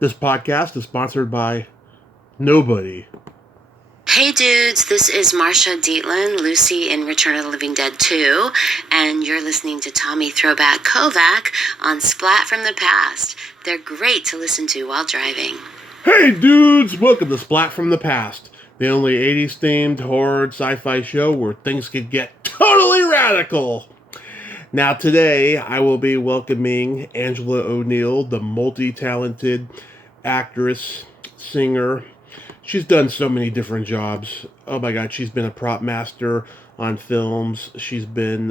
This podcast is sponsored by nobody. Hey dudes, this is Marsha Dietland, Lucy in Return of the Living Dead 2, and you're listening to Tommy Throwback Kovac on Splat from the Past. They're great to listen to while driving. Hey dudes, welcome to Splat from the Past, the only 80s themed horror sci-fi show where things could get totally radical. Now today I will be welcoming Angela O Neill, the multi-talented actress, singer. She's done so many different jobs. Oh my god, she's been a prop master on films. She's been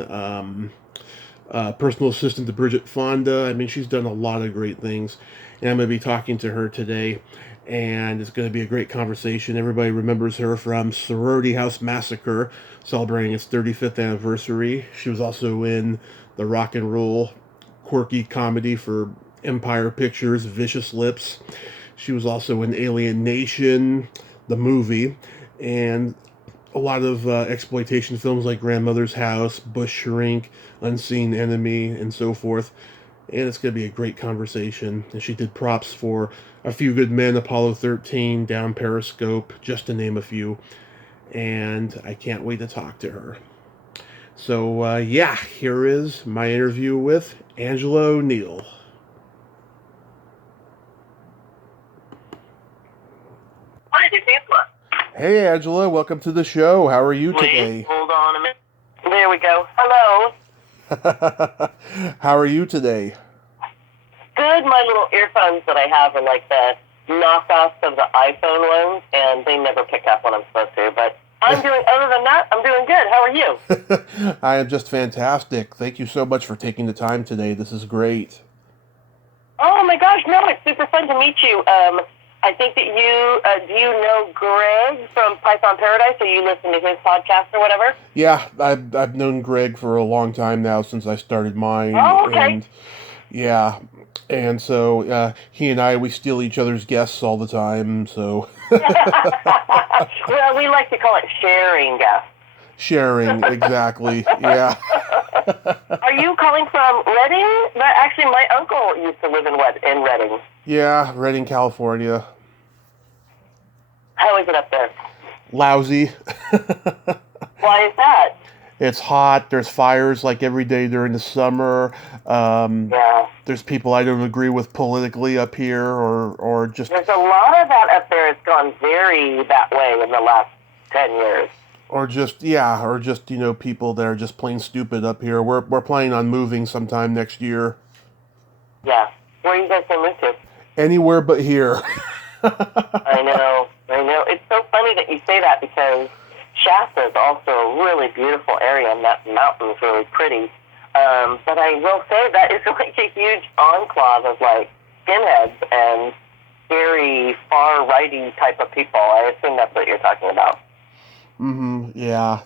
personal assistant to Bridget Fonda. I mean, she's done a lot of great things. And I'm going to be talking to her today. And it's going to be a great conversation. Everybody remembers her from Sorority House Massacre, celebrating its 35th anniversary. She was also in the rock and roll quirky comedy for Empire Pictures, Vicious Lips. She was also in Alien Nation, the movie, and a lot of exploitation films like Grandmother's House, Bush Shrink, Unseen Enemy, and so forth. And it's going to be a great conversation. And she did props for A Few Good Men, Apollo 13, Down Periscope, just to name a few. And I can't wait to talk to her. So, here is my interview with Angelo Neal. Hi, this is Angela. Hey, Angela, welcome to the show. How are you today? Hold on a minute. There we go. Hello. How are you today? Good. My little earphones that I have are like the knockoffs of the iPhone ones, and they never pick up when I'm supposed to. But other than that, I'm doing good. How are you? I am just fantastic. Thank you so much for taking the time today. This is great. Oh my gosh, no, it's super fun to meet you. I think that do you know Greg from Python Paradise, or you listen to his podcast or whatever? Yeah, I've known Greg for a long time now, since I started mine. Oh, okay. And so he and we steal each other's guests all the time, so... Well, we like to call it sharing guests. Sharing, exactly, yeah. Are you calling from Redding? Actually, my uncle used to live in Redding. Yeah, Redding, California. How is it up there? Lousy. Why is that? It's hot. There's fires like every day during the summer. Yeah. There's people I don't agree with politically up here, or just... There's a lot of that up there. It's gone very that way in the last 10 years. Or just people that are just plain stupid up here. We're planning on moving sometime next year. Yeah. Where are you guys going to move to? Anywhere but here. I know. It's so funny that you say that, because Shasta is also a really beautiful area, and that mountain's really pretty. But I will say that it's like a huge enclave of like skinheads and very far-righty type of people. I assume that's what you're talking about. Yeah.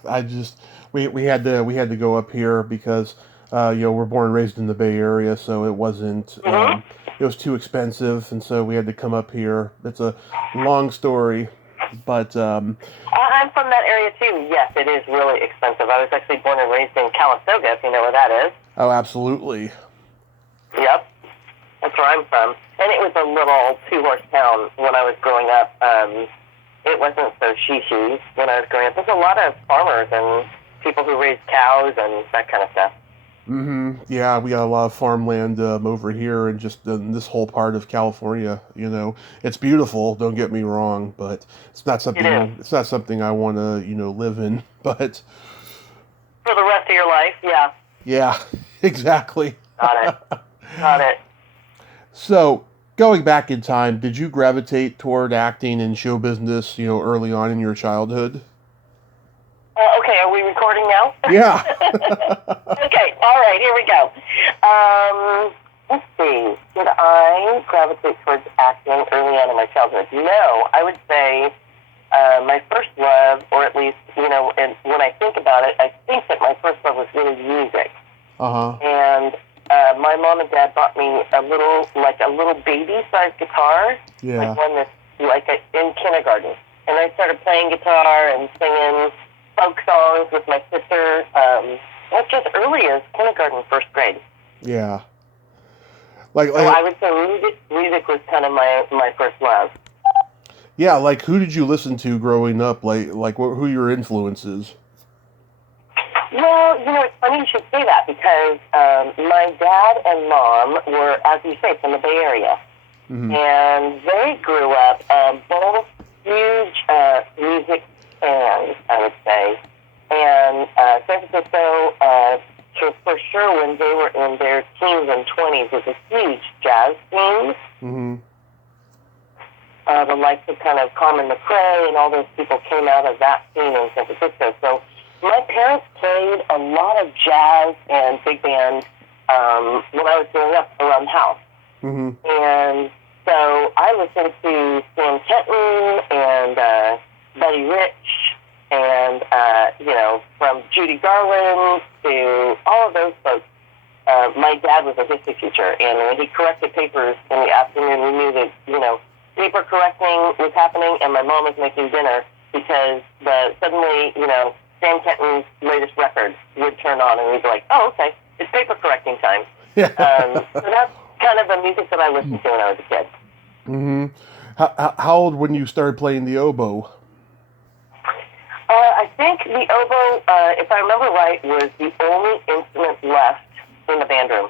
We had to go up here because we're born and raised in the Bay Area, so it wasn't it was too expensive, and so we had to come up here. It's a long story, but I'm from that area too. Yes, it is really expensive. I was actually born and raised in Calistoga, if you know where that is. Oh, absolutely. Yep, that's where I'm from. And it was a little two-horse town when I was growing up. It wasn't so she-she when I was growing up. There's a lot of farmers and people who raise cows and that kind of stuff. Yeah, we got a lot of farmland over here, and just in this whole part of California. It's beautiful. Don't get me wrong, but it's not something. It's not something I want to live in. But for the rest of your life, yeah. Yeah, exactly. Got it. So, going back in time, did you gravitate toward acting and show business, early on in your childhood? Okay, are we recording now? Yeah. Okay, all right, here we go. Let's see. Did I gravitate towards acting early on in my childhood? No, I would say my first love, or at least, and when I think about it, I think that my first love was really music. And my mom and dad bought me a little baby-sized guitar, yeah, like one that's in kindergarten. And I started playing guitar and singing folk songs with my sister. That's as early as kindergarten, first grade. Yeah. So I would say music was kind of my first love. Yeah, like who did you listen to growing up? Who your influences? Well, it's funny you should say that because my dad and mom were, as you say, from the Bay Area. Mm-hmm. And they grew up both huge music fans, I would say. And San Francisco, for sure, when they were in their teens and 20s, was a huge jazz scene. Mm-hmm. The likes of kind of Carmen McRae and all those people came out of that scene in San Francisco. So my parents played a lot of jazz and big band when I was growing up around the house. Mm-hmm. And so I listened to Sam Kenton and Buddy Rich and, from Judy Garland to all of those folks. My dad was a history teacher, and when he corrected papers in the afternoon, we knew that, paper correcting was happening, and my mom was making dinner because suddenly, Sam Kenton's latest record would turn on, and we'd be like, oh, okay, it's paper correcting time. Yeah. So that's kind of the music that I listened to when I was a kid. Mm-hmm. How old when you started playing the oboe? I think the oboe, if I remember right, was the only instrument left in the band room.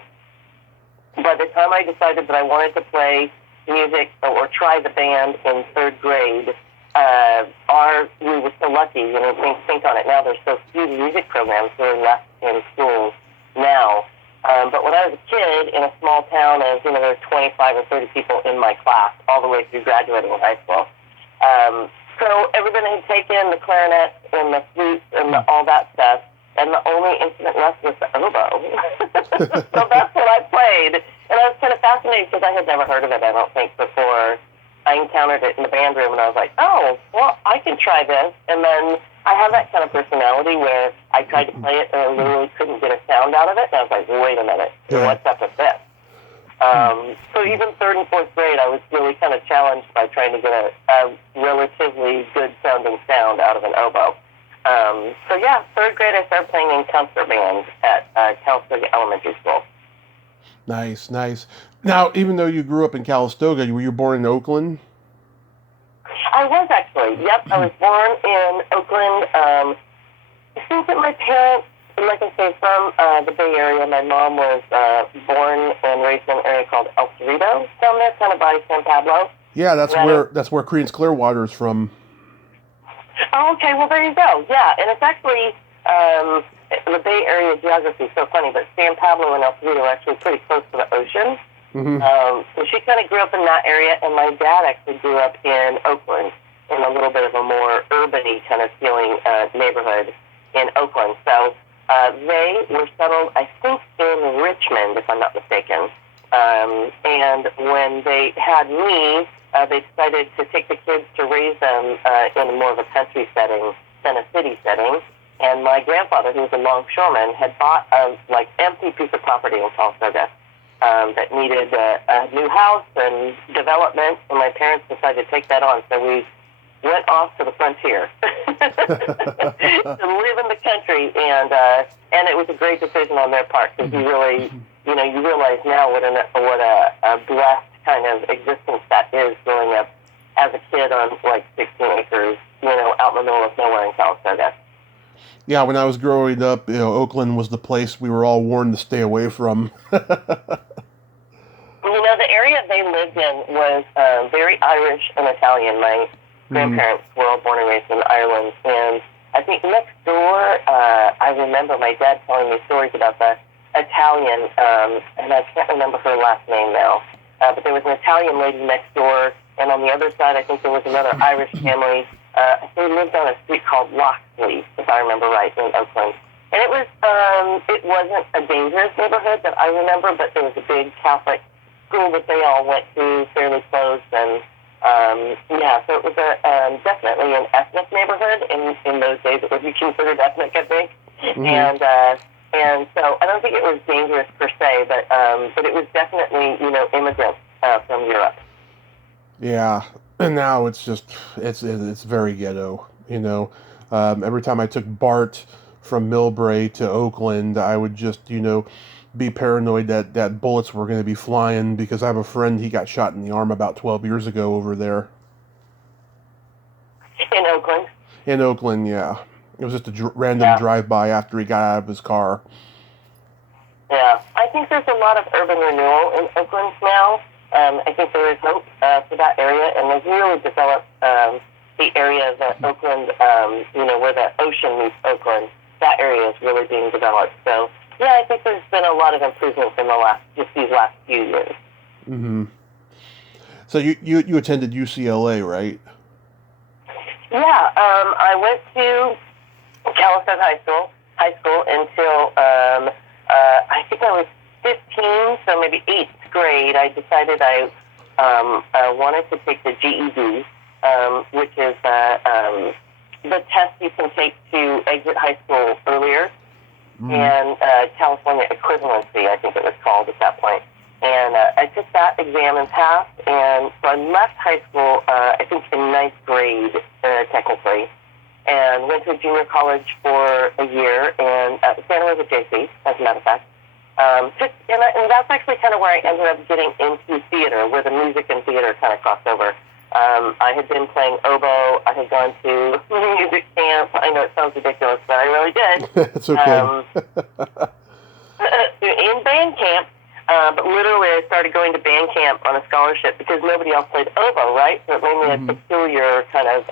By the time I decided that I wanted to play music or try the band in third grade, we were so lucky, think on it now, there's so few music programs that are left in schools now. But when I was a kid in a small town, there were 25 or 30 people in my class all the way through graduating in high school. So everybody had taken the clarinet and the flute and all that stuff, and the only instrument left was the oboe. So that's what I played. And I was kind of fascinated because I had never heard of it, I don't think, before I encountered it in the band room, and I was like, oh, well, I can try this. And then I have that kind of personality where I tried to play it and I literally couldn't get a sound out of it, and I was like, wait a minute, what's up with this? So even third and fourth grade, I was really kind of challenged by trying to get a relatively good sounding sound out of an oboe. Third grade, I started playing in concert band at Calistoga Elementary School. Nice. Now, even though you grew up in Calistoga, were you born in Oakland? I was actually. Yep, I was born in Oakland. I think that my parents, like I say, from the Bay Area. My mom was born and raised in an area called El Cerrito down there, kind of by San Pablo. Yeah, that's where Creedence Clearwater is from. Oh, okay. Well, there you go. Yeah, and it's actually the Bay Area geography is so funny, but San Pablo and El Cerrito are actually pretty close to the ocean. Mm-hmm. So she kind of grew up in that area, and my dad actually grew up in Oakland, in a little bit of a more urban-y kind of feeling neighborhood in Oakland. So they were settled, I think, in Richmond, if I'm not mistaken. And when they had me, they decided to take the kids to raise them in more of a country setting than a city setting. And my grandfather, who was a longshoreman, had bought a empty piece of property in Calistoga that needed a new house and development, and my parents decided to take that on. So we went off to the frontier to live in the country, and it was a great decision on their part because you really, you realize now what a blessed kind of existence that is growing up as a kid on 16 acres, out in the middle of nowhere in Calistoga. Yeah, when I was growing up, Oakland was the place we were all warned to stay away from. The area they lived in was very Irish and Italian. My grandparents were all born and raised in Ireland, and I think next door, I remember my dad telling me stories about the Italian, and I can't remember her last name now, but there was an Italian lady next door, and on the other side, I think there was another Irish family. They lived on a street called Loxley, if I remember right, in Oakland. And it wasn't a dangerous neighborhood that I remember, but there was a big Catholic school that they all went to fairly close, and so it was definitely an ethnic neighborhood. In those days, it would be considered ethnic, I think. Mm-hmm. And so I don't think it was dangerous per se, but it was definitely immigrants from Europe. Yeah, and now it's just it's very ghetto. Every time I took BART from Millbrae to Oakland, I would just be paranoid that bullets were going to be flying, because I have a friend, he got shot in the arm about 12 years ago over there. In Oakland? In Oakland, yeah. It was just a random drive-by after he got out of his car. Yeah. I think there's a lot of urban renewal in Oakland now. I think there is hope for that area, and they've really developed the area of Oakland, where the ocean meets Oakland. That area is really being developed. So, yeah, I think there's been a lot of improvements in these last few years. Mm-hmm. So you attended UCLA, right? Yeah, I went to California High School until I think I was 15, so maybe 8th grade. I decided I wanted to take the GED, which is the test you can take to exit high school earlier, and California equivalency, I think it was called at that point. And I took that exam and passed, and so I left high school, I think in 9th grade, technically, and went to a junior college for a year in Santa Rosa, JC, as a matter of fact. And that's actually kind of where I ended up getting into theater, where the music and theater kind of crossed over. I had been playing oboe. I had gone to music camp. I know it sounds ridiculous, but I really did. It's okay. In band camp. But literally, I started going to band camp on a scholarship because nobody else played oboe, right? So it made me a peculiar kind of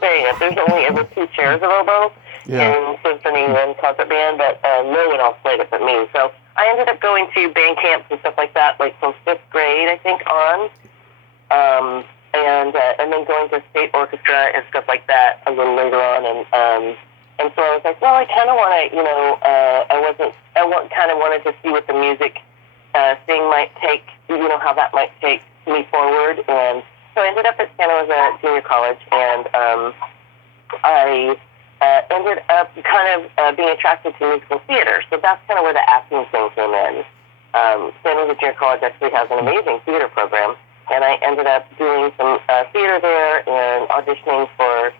thing. If there's only ever 2 chairs of oboe in symphony and concert band, but no one else played it but me. So I ended up going to band camps and stuff like that, like from 5th grade, I think, on, and then going to state orchestra and stuff like that a little later on, and so I was like, well, I kind of want to, I kind of wanted to see what the music thing might take, how that might take me forward. And so I ended up at Santa Rosa Junior College, and I ended up kind of being attracted to musical theater. So that's kind of where the acting thing came in. Santa Rosa Junior College actually has an amazing theater program, and I ended up doing some theater there and auditioning for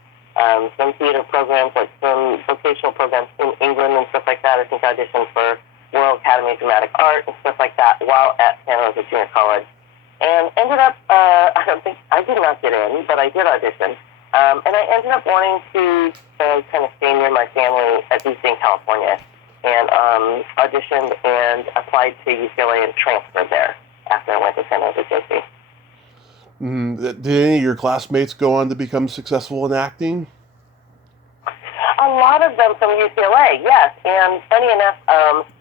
some theater programs, like some vocational programs in England and stuff like that. I think I auditioned for Royal Academy of Dramatic Art and stuff like that while at Santa Rosa Junior College. And ended up, I did not get in, but I did audition. And I ended up wanting to kind of stay near my family, at least in California, and auditioned and applied to UCLA and transferred there after I went to Santa Rosa JC. Did any of your classmates go on to become successful in acting? A lot of them from UCLA, yes. And funny enough,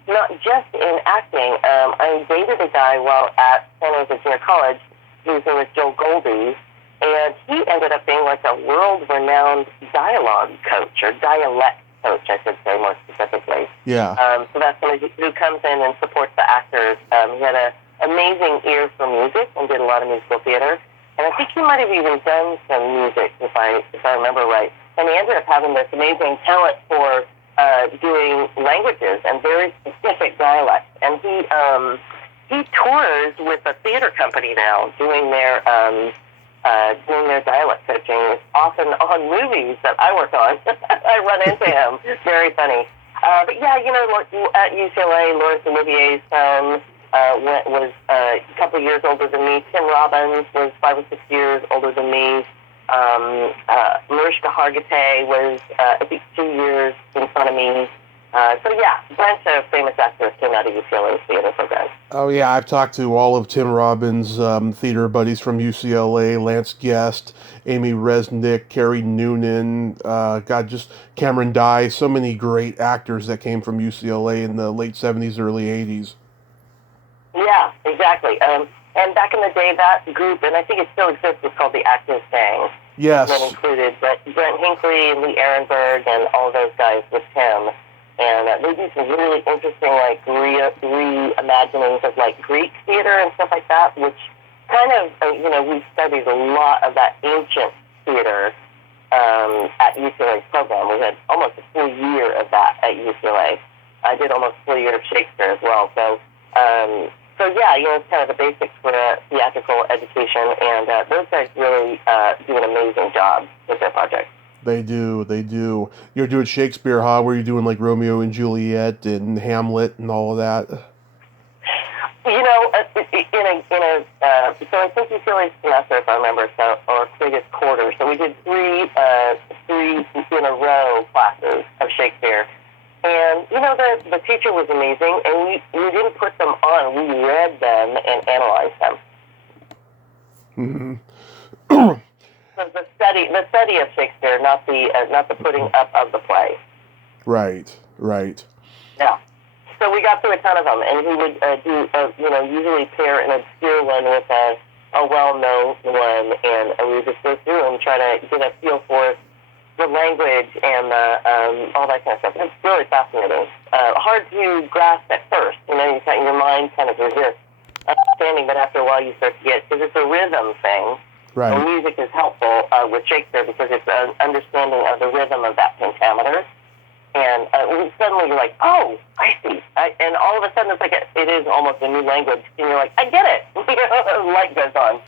not just in acting. I dated a guy while at Santa Rosa Junior College whose name was Joe Goldie, and he ended up being like a world-renowned dialogue coach, or dialect coach, I should say more specifically. Yeah. So that's somebody who comes in and supports the actors. He had an amazing ear for music and did a lot of musical theater. And I think he might have even done some music, if I remember right. And he ended up having this amazing talent for doing languages and very specific dialects. And he tours with a theater company now, doing their dialect coaching. It's often on movies that I work on. I run into him. Very funny. But yeah, at UCLA, Laurence Olivier's son was a couple of years older than me. Tim Robbins was 5 or 6 years older than me. Mariska Hargitay was, I think, 2 years in front of me. So yeah, a bunch of famous actors came out of UCLA's theater program. Oh yeah, I've talked to all of Tim Robbins' theater buddies from UCLA, Lance Guest, Amy Resnick, Carrie Noonan, just Cameron Dye, so many great actors that came from UCLA in the late 70s, early 80s. Yeah, exactly. And back in the day, that group, and I think it still exists, was called the Actors Gang. Yes. That included Brent Hinckley, Lee Ehrenberg, and all those guys with Tim. And they do some really interesting, like, reimaginings of, like, Greek theater and stuff like that, which kind of, we studied a lot of that ancient theater at UCLA's program. We had almost a full year of that at UCLA. I did almost a full year of Shakespeare as well. So yeah, it's kind of the basics for theatrical education, and those guys really do an amazing job with their project. They do. They do. You're doing Shakespeare, huh? Where you're doing like Romeo and Juliet and Hamlet and all of that. You know, so I think you feel like semester, if I remember, so, or biggest quarter. So we did three in a row classes of Shakespeare. And, you know, the teacher was amazing, and we didn't put them on. We read them and analyzed them. Mm-hmm. So the study of Shakespeare, not the putting up of the play. Right, right. Yeah. So we got through a ton of them, and he would usually pair an obscure one with a well-known one, and we would just go through and try to get a feel for the language and all that kind of stuff. It's really fascinating. Hard to grasp at first. You know, your mind kind of resists understanding, but after a while you start to get, because it's a rhythm thing. Right. And music is helpful with Shakespeare because it's an understanding of the rhythm of that pentameter. And suddenly you're like, oh, I see. And all of a sudden it's like it is almost a new language. And you're like, I get it. Light goes on.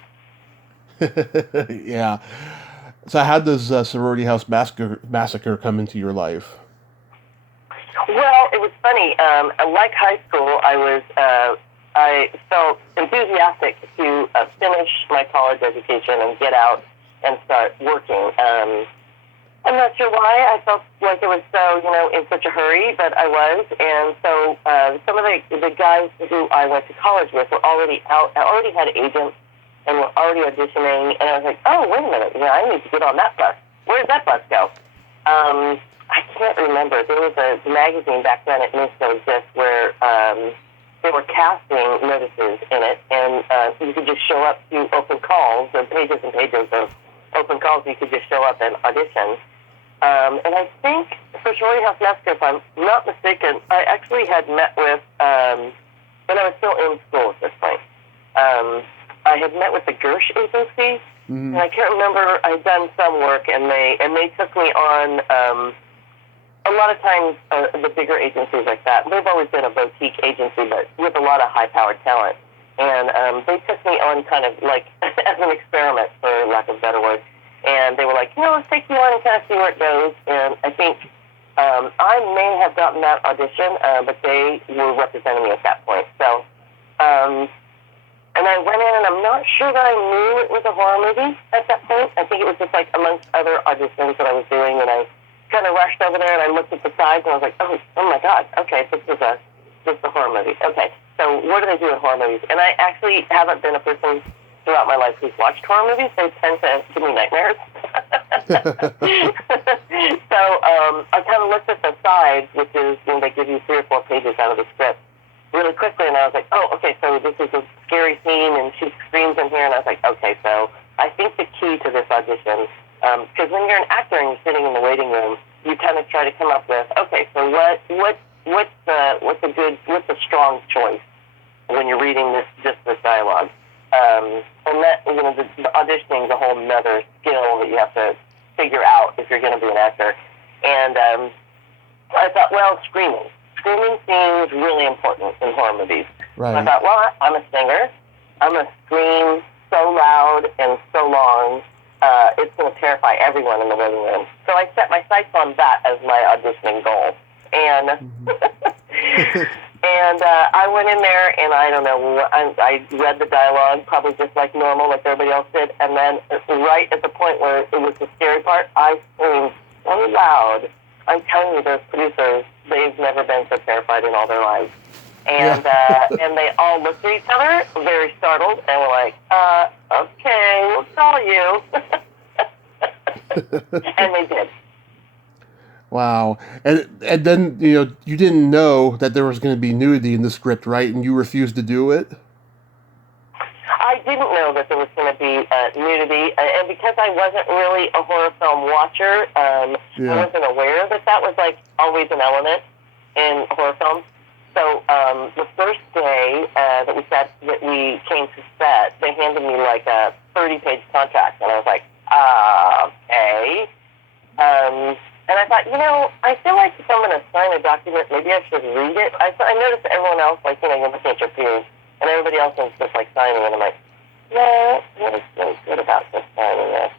Yeah. So how does Sorority House Massacre come into your life? Well, it was funny. Like high school, I felt enthusiastic to finish my college education and get out and start working. I'm not sure why I felt like it was so, in such a hurry, but I was. And so some of the guys who I went to college with were already out, already had agents, and were already auditioning. And I was like, oh, wait a minute, I need to get on that bus. Where did that bus go? I can't remember. There was a magazine back then, it may still exist, where there were casting notices in it, and you could just show up to open calls, and pages of open calls, you could just show up and audition. And I think for Sorority House Massacre, if I'm not mistaken, I actually had met with, when I was still in school at this point, I had met with the Gersh agency, and I can't remember, I'd done some work, and they took me on, a lot of times, the bigger agencies like that, they've always been a boutique agency, but with a lot of high-powered talent. And they took me on kind of like as an experiment, for lack of a better word. And they were like, let's take you on and kind of see where it goes. And I think I may have gotten that audition, but they were representing me at that point. So, and I went in, and I'm not sure that I knew it was a horror movie at that point. I think it was just like amongst other auditions that I was doing, and I kind of rushed over there, and I looked at the sides, and I was like, oh my God, okay, this is a horror movie. Okay, so what do they do in horror movies? And I actually haven't been a person throughout my life who's watched horror movies. They tend to give me nightmares. So I kind of looked at the sides, which is, they give you 3 or 4 pages out of the script really quickly, and I was like, oh, okay, so this is a scary scene, and she screams in here, and I was like, okay, so I think the key to this audition, because when you're an actor and you're sitting in the waiting room, you kind of try to come up with, okay, so what's a strong choice when you're reading this dialogue, and that the auditioning is a whole nother skill that you have to figure out if you're going to be an actor. And I thought, well, screaming seems really important in horror movies. Right. So I thought, well, I'm a singer. I'm going to scream so loud and so long, it's going to terrify everyone in the waiting room. So I set my sights on that as my auditioning goal. And and I went in there, and I don't know, I read the dialogue probably just like normal, like everybody else did. And then right at the point where it was the scary part, I screamed so loud. I'm telling you, those producers, they've never been so terrified in all their lives. And and they all looked at each other, very startled, and were like, okay, we'll call you. And they did. Wow. And then, you didn't know that there was going to be nudity in the script, right? And you refused to do it? I didn't know that there was going to be nudity, and because I wasn't really a horror film watcher, I wasn't aware that was like always an element in horror films. So the first day that we came to set, they handed me like a 30-page contract, and I was like, okay. And I thought, I feel like if I'm going to sign a document, maybe I should read it. I noticed that everyone else, like, you're looking at your peers, and everybody else is just, like, signing, and I'm like, no, what is really good about just signing this?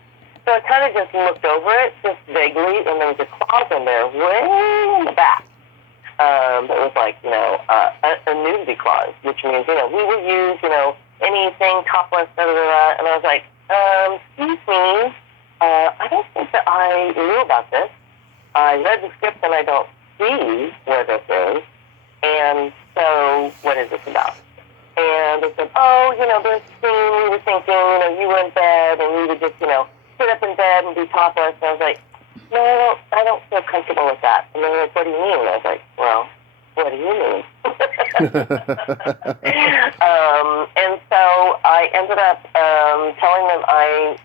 So I kind of just looked over it just vaguely, and there was a closet in there way in the back. That was like, a nudity clause, which means, we would use, anything topless, da da da. And I was like, excuse me, I don't think that I knew about this. I read the script and I don't see where this is. And so, what is this about? And they said, there's a scene, we were thinking, you were in bed and we would just, sit up in bed and be topless. And I was like, no, I don't feel comfortable with that. And they were like, what do you mean? And I was like, well, what do you mean? And so I ended up telling them I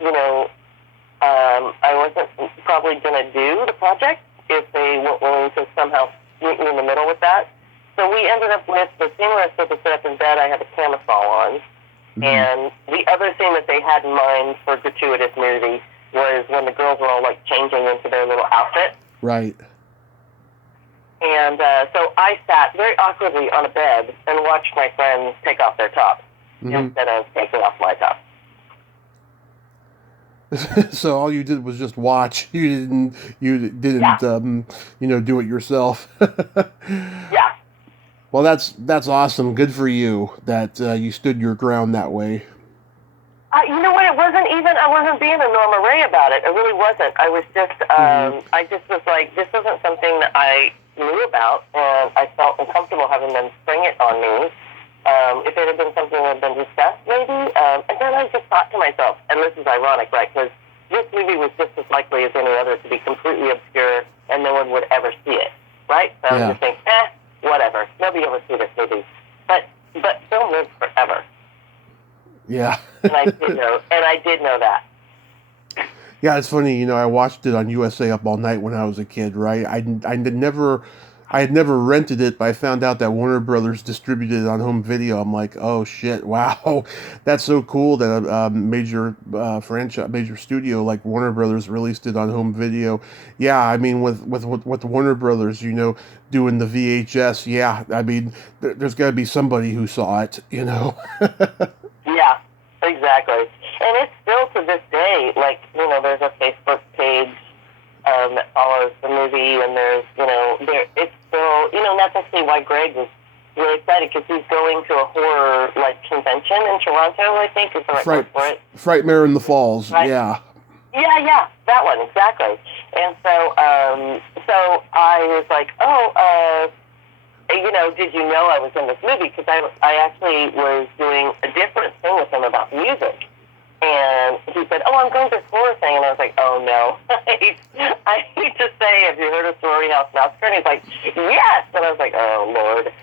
wasn't probably going to do the project if they weren't willing to somehow meet me in the middle with that. So we ended up with the scene where I was supposed to sit up in bed, I had a camisole on. Mm-hmm. And the other thing that they had in mind for gratuitous nudity was when the girls were all, changing into their little outfit. Right. And so I sat very awkwardly on a bed and watched my friends take off their tops instead of taking off my top. So all you did was just watch. You didn't do it yourself. Yeah. Well, that's awesome. Good for you that you stood your ground that way. You know what? I wasn't being a Norma Ray about it. I really wasn't. I was just, I just was like, this wasn't something that I knew about, and I felt uncomfortable having them spring it on me. If it had been something that had been discussed, maybe. And then I just thought to myself, and this is ironic, right? Because this movie was just as likely as any other to be completely obscure, and no one would ever see it, right? So I was just thinking, whatever. Nobody ever see this movie. But film lives forever. Yeah. And I did know that. Yeah, it's funny. I watched it on USA Up All Night when I was a kid. Right? I had never rented it, but I found out that Warner Brothers distributed it on home video. I'm like, oh shit, wow, that's so cool that a major franchise, major studio like Warner Brothers released it on home video. Yeah, I mean with Warner Brothers, doing the VHS. Yeah, I mean there's got to be somebody who saw it. Yeah, exactly. And it's still to this day, there's a Facebook page that follows the movie, and there's, it's still, and that's actually why Greg was really excited, because he's going to a horror, convention in Toronto, I think, is the right word for it. Frightmare in the Falls, right? Yeah, that one, exactly. And so I was like, did you know I was in this movie? Because I actually was doing a different thing with him about music. And he said, I'm going to this horror thing. And I was like, oh, no. I hate to say, have you heard of Sorority House Massacre? And he's like, yes. And I was like, oh, Lord.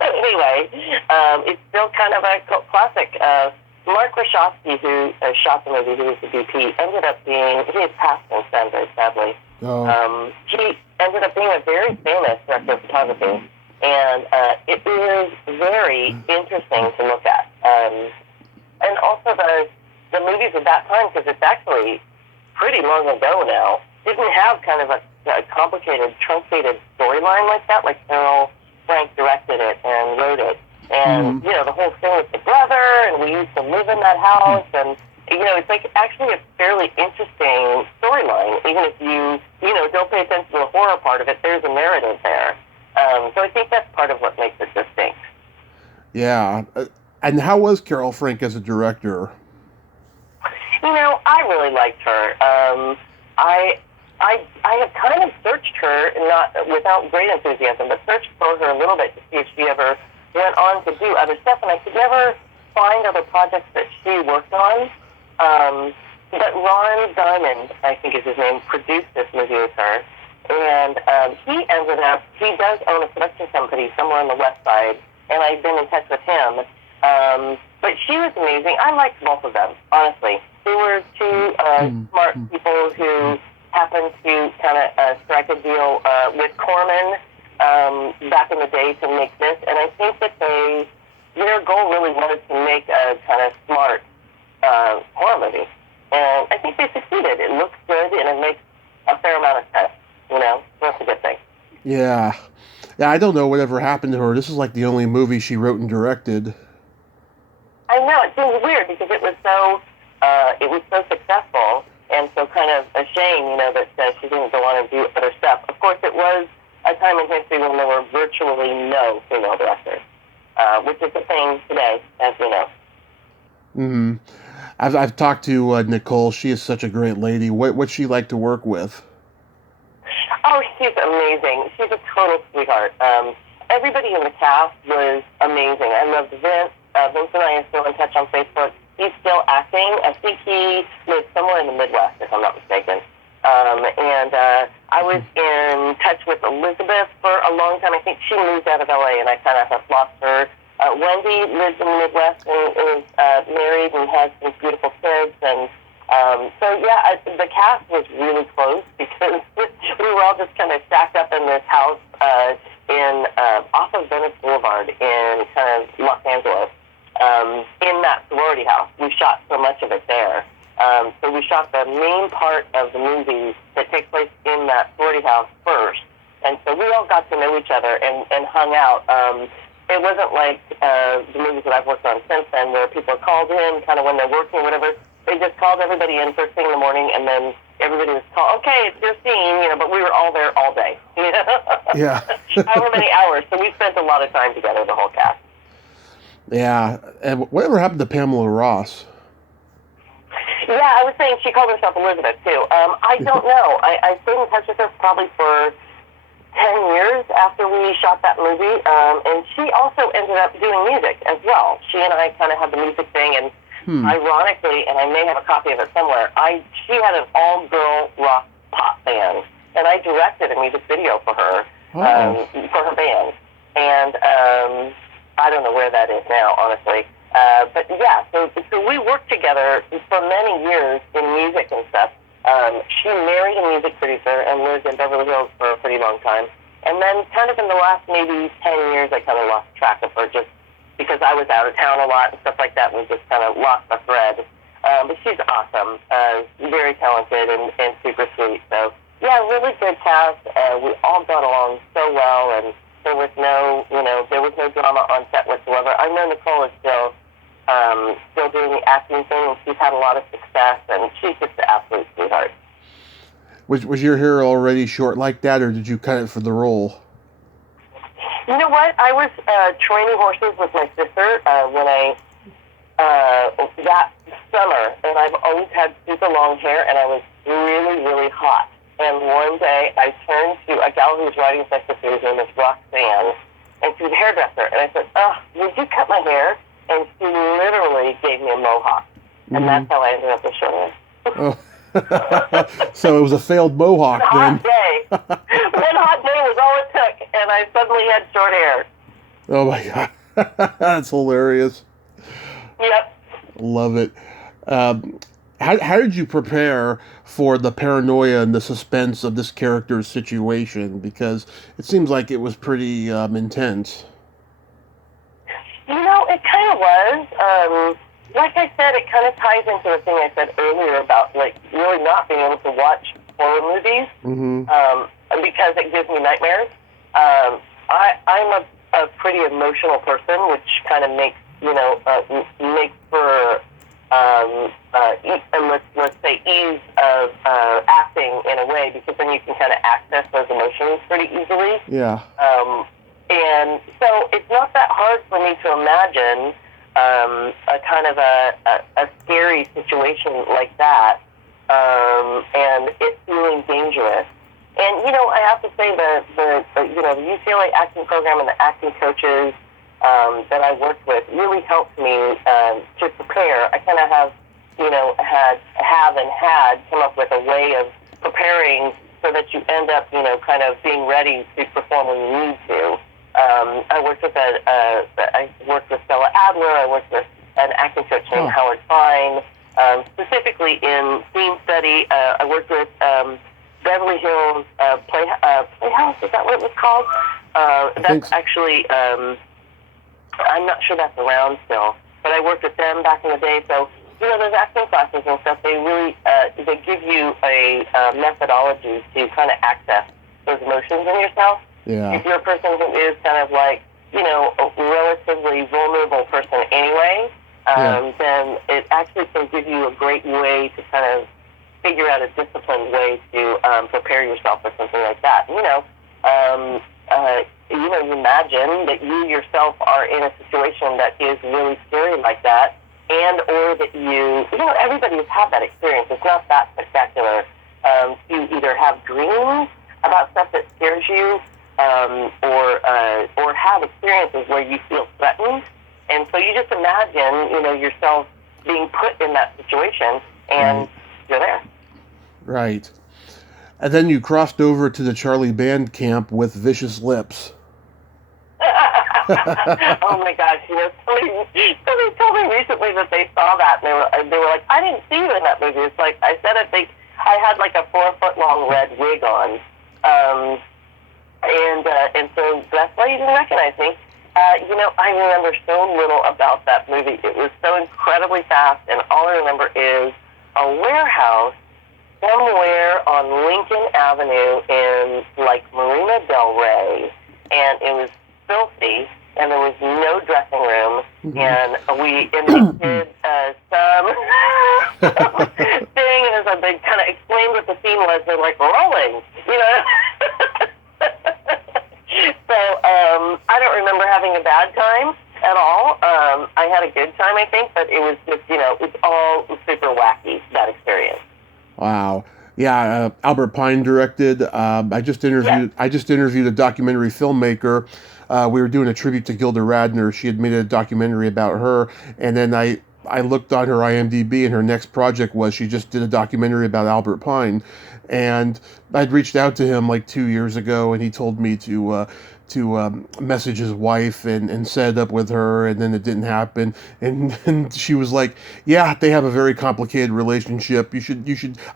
Anyway, it's still kind of a cult classic. Mark Wachowski, who shot the movie, who was the DP, ended up being, he has passed since then, very sadly. Oh. He ended up being a very famous director of photography. And it was very interesting to look at. And also the movies at that time, because it's actually pretty long ago now, didn't have kind of a complicated, truncated storyline like that. Like Frank directed it and wrote it. And, the whole thing with the brother, and we used to live in that house, and, it's actually a fairly interesting storyline. Even if you don't pay attention to the horror part of it, there's a narrative there. So I think that's part of what makes it distinct. Yeah. And how was Carol Frank as a director? I really liked her. I have kind of searched her, not without great enthusiasm, but searched for her a little bit to see if she ever went on to do other stuff, and I could never find other projects that she worked on. But Ron Diamond, I think is his name, produced this movie with her. And he does own a production company somewhere on the West Side, and I've been in touch with him. But she was amazing. I liked both of them, honestly. They were two smart people who happened to kind of strike a deal with Corman back in the day to make this, and I think that their goal really was to make a kind of smart horror movie. And I think they succeeded. It looks good, and it makes a fair amount of sense. That's a good thing. Yeah. Yeah, I don't know whatever happened to her. This is like the only movie she wrote and directed. I know, it seems weird because it was so it was so successful, and so kind of a shame, that she didn't go on and do other stuff. Of course, it was a time in history when there were virtually no female directors, which is a thing today, as you know. Mm-hmm. I've talked to Nicole. She is such a great lady. What's she like to work with? Oh, she's amazing. She's a total sweetheart. Everybody in the cast was amazing. I loved Vince. Vince and I are still in touch on Facebook. He's still acting. I think he lives somewhere in the Midwest, if I'm not mistaken. I was in touch with Elizabeth for a long time. I think she moved out of LA, and I kind of have lost her. Wendy lives in the Midwest and is married and has some beautiful kids. And the cast was really close because we were all just kind of stacked up in this house off of Venice Boulevard in kind of Los Angeles. In that sorority house. We shot so much of it there. So we shot the main part of the movie that takes place in that sorority house first. And so we all got to know each other and hung out. It wasn't like the movies that I've worked on since then where people are called in kind of when they're working or whatever. They just called everybody in first thing in the morning, and then everybody was called, okay, it's your scene, but we were all there all day. Yeah. However many hours. So we spent a lot of time together, the whole cast. Yeah. And whatever happened to Pamela Ross? Yeah, I was saying she called herself Elizabeth, too. I don't know. I stayed in touch with her probably for 10 years after we shot that movie. And she also ended up doing music as well. She and I kind of had the music thing, and ironically, and I may have a copy of it somewhere, she had an all-girl rock pop band. And I directed a music video for her, for her band. And I don't know where that is now, honestly. But yeah, so we worked together for many years in music and stuff. She married a music producer and lived in Beverly Hills for a pretty long time. And then kind of in the last maybe 10 years, I kind of lost track of her just because I was out of town a lot and stuff like that, and we just kind of lost the thread. But she's awesome, very talented and super sweet. So yeah, really good cast. We all got along so well, and there was no drama on set whatsoever. I know Nicole is still doing the acting thing, and she's had a lot of success, and she's just an absolute sweetheart. Was your hair already short like that, or did you cut it for the role? You know what? I was training horses with my sister that summer, and I've always had super long hair, and I was really, really hot. And one day, I turned to a gal who was riding with my sister, whose name is Roxanne, and she was a hairdresser. And I said, would you cut my hair? And she literally gave me a mohawk. And that's how I ended up with short hair. Oh. So it was a failed mohawk then. One hot day was all it took, and I suddenly had short hair. Oh my God. That's hilarious. Yep. Love it. How did you prepare for the paranoia and the suspense of this character's situation? Because it seems like it was pretty intense. It kind of was. Like I said, it kind of ties into the thing I said earlier about really not being able to watch horror movies because it gives me nightmares. I'm a pretty emotional person, which kind of makes for let's say ease of acting in a way, because then you can kind of access those emotions pretty easily. Yeah. And so it's not that hard for me to imagine a kind of a scary situation like that, and it feeling dangerous. And I have to say the UCLA acting program and the acting coaches that I worked with really helped me to prepare. I kind of have had come up with a way of preparing so that you end up kind of being ready to perform when you need to. I worked with Stella Adler. I worked with an acting coach named Howard Fine, specifically in theme study. I worked with Beverly Hills Playhouse. Is that what it was called? That's actually, I'm not sure that's around still, but I worked with them back in the day. So, those acting classes and stuff, they really, they give you a methodology to kind of access those emotions in yourself. Yeah. If you're a person who is kind of a relatively vulnerable person anyway, then it actually can give you a great way to kind of figure out a disciplined way to prepare yourself for something like that. You imagine that you yourself are in a situation that is really scary like that, and or that everybody has had that experience. It's not that spectacular. You either have dreams about stuff that scares you, or have experiences where you feel threatened, and so you just imagine, yourself being put in that situation, and you're there. Right. And then you crossed over to the Charlie Band camp with Vicious Lips. Oh my gosh! Somebody told me recently that they saw that, and they were like, "I didn't see you in that movie." It's like I said, I think I had like a 4-foot-long red wig on, and so that's why you didn't recognize me. I remember so little about that movie. It was so incredibly fast, and all I remember is a warehouse somewhere on Lincoln Avenue in like Marina Del Rey, and it was filthy, and there was no dressing room, and they did some thing, and as they kind of explained what the scene was, they're like rolling, So I don't remember having a bad time at all. I had a good time, I think, but it was just, it's all super wacky, that experience. Wow. Yeah, Albert Pine directed. I just interviewed a documentary filmmaker. We were doing a tribute to Gilda Radner. She had made a documentary about her, and then I looked on her IMDb, and her next project was she just did a documentary about Albert Pine, and I'd reached out to him like 2 years ago, and he told me to message his wife and set it up with her, and then it didn't happen, and she was like, "Yeah, they have a very complicated relationship. I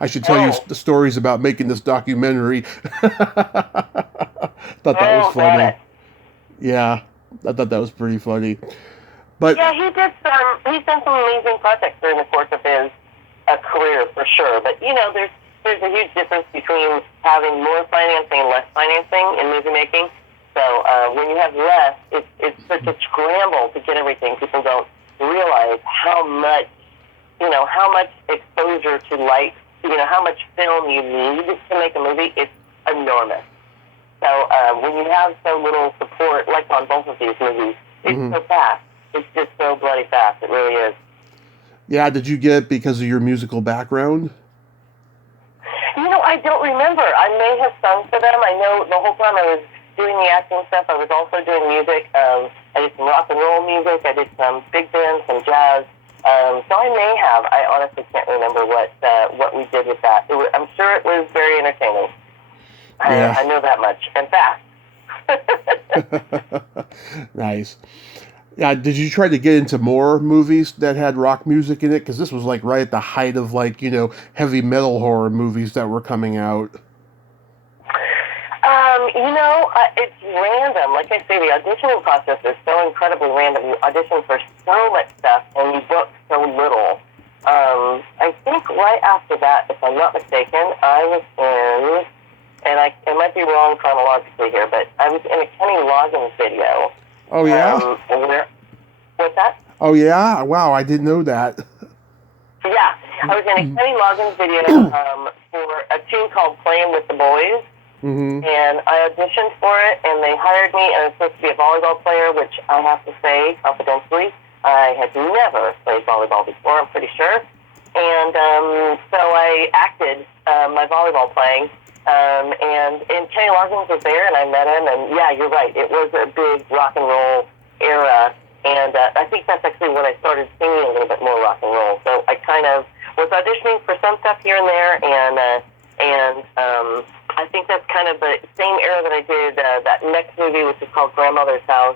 should tell you the stories about making this documentary." Thought that was funny. Yeah, I thought that was pretty funny. But yeah, he's done some amazing projects during the course of his career for sure. But there's a huge difference between having more financing and less financing in movie making. So when you have less, it's such a scramble to get everything. People don't realize how much exposure to light, how much film you need to make a movie. It's enormous. So when you have so little support, like on both of these movies, it's so fast. It's just so bloody fast. It really is. Yeah, did you get it because of your musical background? I don't remember. I may have sung for them. I know the whole time I was doing the acting stuff, I was also doing music. I did some rock and roll music. I did some big band, some jazz. So I may have. I honestly can't remember what we did with that. I'm sure it was very entertaining. Yeah. I know that much. And fast. Nice. Yeah, did you try to get into more movies that had rock music in it? Because this was like right at the height of heavy metal horror movies that were coming out. It's random. Like I say, the auditioning process is so incredibly random. You audition for so much stuff and you book so little. I think right after that, if I'm not mistaken, I was in, and I might be wrong chronologically here, but I was in a Kenny Loggins video. Oh, yeah? What's that? Oh, yeah? Wow, I didn't know that. Yeah, I was in a Kenny Loggins video for a tune called Playing with the Boys, and I auditioned for it, and they hired me, and I was supposed to be a volleyball player, which I have to say, confidentially, I had never played volleyball before, I'm pretty sure, and so I acted my volleyball playing, and Kenny Loggins was there, and I met him, and yeah, you're right, it was a big rock and roll era, and I think that's actually when I started singing a little bit more rock and roll. So I kind of was auditioning for some stuff here and there, and I think that's kind of the same era that I did that next movie, which is called Grandmother's House,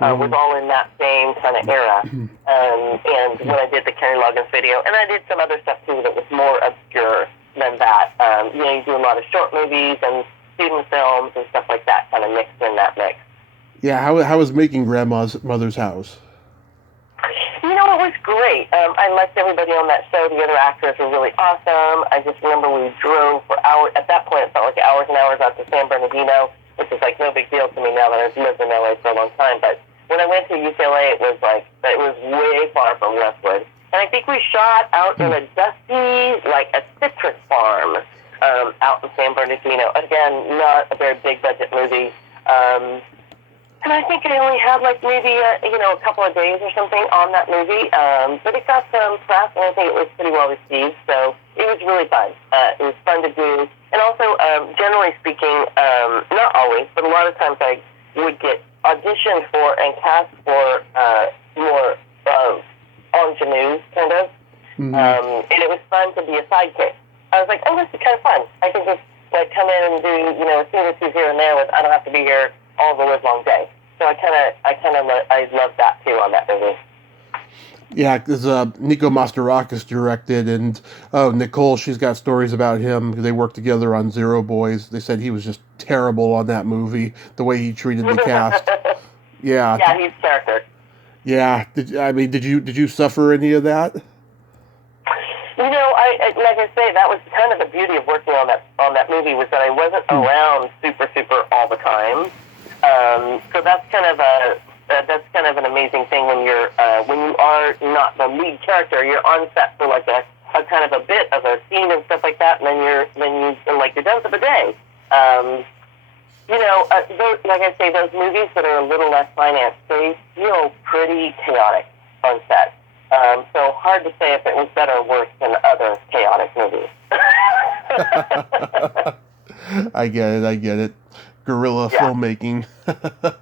was all in that same kind of era. And when I did the Kenny Loggins video, and I did some other stuff too that was more obscure than that. You do a lot of short movies and student films and stuff like that, kind of mixed in that mix. Yeah, how was making Grandmother's House? It was great. I liked everybody on that show. The other actors were really awesome. I just remember we drove for hours. At that point, it felt like hours and hours out to San Bernardino, which is like no big deal to me now that I've lived in LA for a long time. But when I went to UCLA, it was way far from Westwood. And I think we shot out in a dusty, like a citrus farm out in San Bernardino. Again, not a very big budget movie. And I think I only had like maybe a couple of days or something on that movie. But it got some press, and I think it was pretty well received. So it was really fun. It was fun to do. And also, generally speaking, not always, but a lot of times I would get auditioned for and cast for more ingenues, kind of. Mm-hmm. And it was fun to be a sidekick. I was like, oh, this is kind of fun. I can just come in and do, a scene or two here and there. I don't have to be here all the live long day. So I love that too on that movie. Yeah, because Nico Masterakis directed, and Nicole, she's got stories about him. They worked together on Zero Boys. They said he was just terrible on that movie, the way he treated the cast. Yeah. Yeah, he's character. Yeah. Did you suffer any of that? I like I say, that was kind of the beauty of working on that movie, was that I wasn't around super all the time. So that's kind of an amazing thing when you are not the lead character. You're on set for like a kind of a bit of a scene and stuff like that, and then you're done for the day. Like I say, those movies that are a little less financed, they feel pretty chaotic on set. So hard to say if it was better or worse than other chaotic movies. I get it. Guerrilla filmmaking. A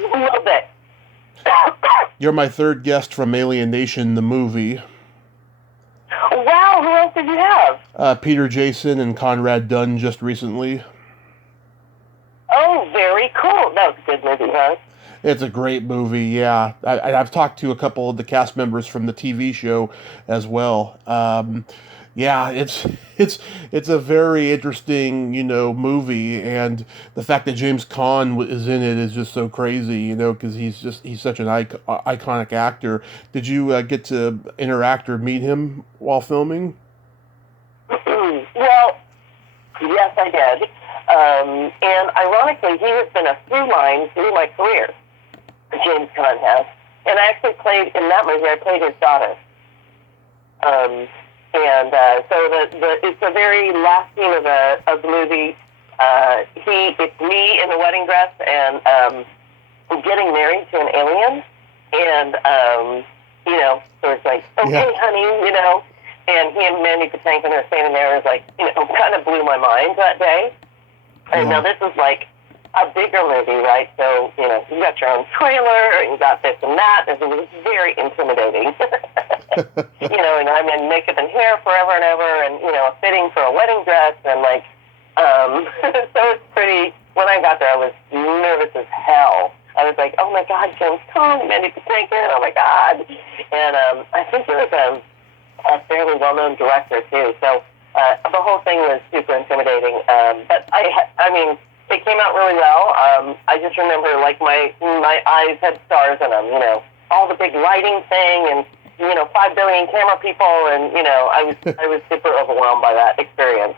little bit. You're my third guest from Alien Nation, the movie. Wow, who else did you have? Peter Jason and Conrad Dunn just recently. Oh, very cool. That was a good movie, huh? It's a great movie, yeah. I've talked to a couple of the cast members from the TV show as well. Yeah, it's a very interesting, movie, and the fact that James Caan is in it is just so crazy, because he's such an iconic actor. Did you get to interact or meet him while filming? Well, yes, I did. And ironically, he has been a through line through my career. James Caan has, and I actually played in that movie. I played his daughter. So it's the very last scene of the movie. It's me in the wedding dress and getting married to an alien, and so it's like, okay, honey, and he and Mandy Patinkin are standing there. Is like, kind of blew my mind that day. And now this is like a bigger movie, right? So, you got your own trailer, and you got this and that, and it was very intimidating. And I'm in makeup and hair forever and ever, and, a fitting for a wedding dress, and so it's pretty, when I got there, I was nervous as hell. I was like, oh my God, James Caan, Mandy Patinkin, oh my God. And I think it was a fairly well-known director, too, so the whole thing was super intimidating, but I mean, it came out really well. I just remember, like, my eyes had stars in them, all the big lighting thing, and 5 billion camera people, and I was super overwhelmed by that experience.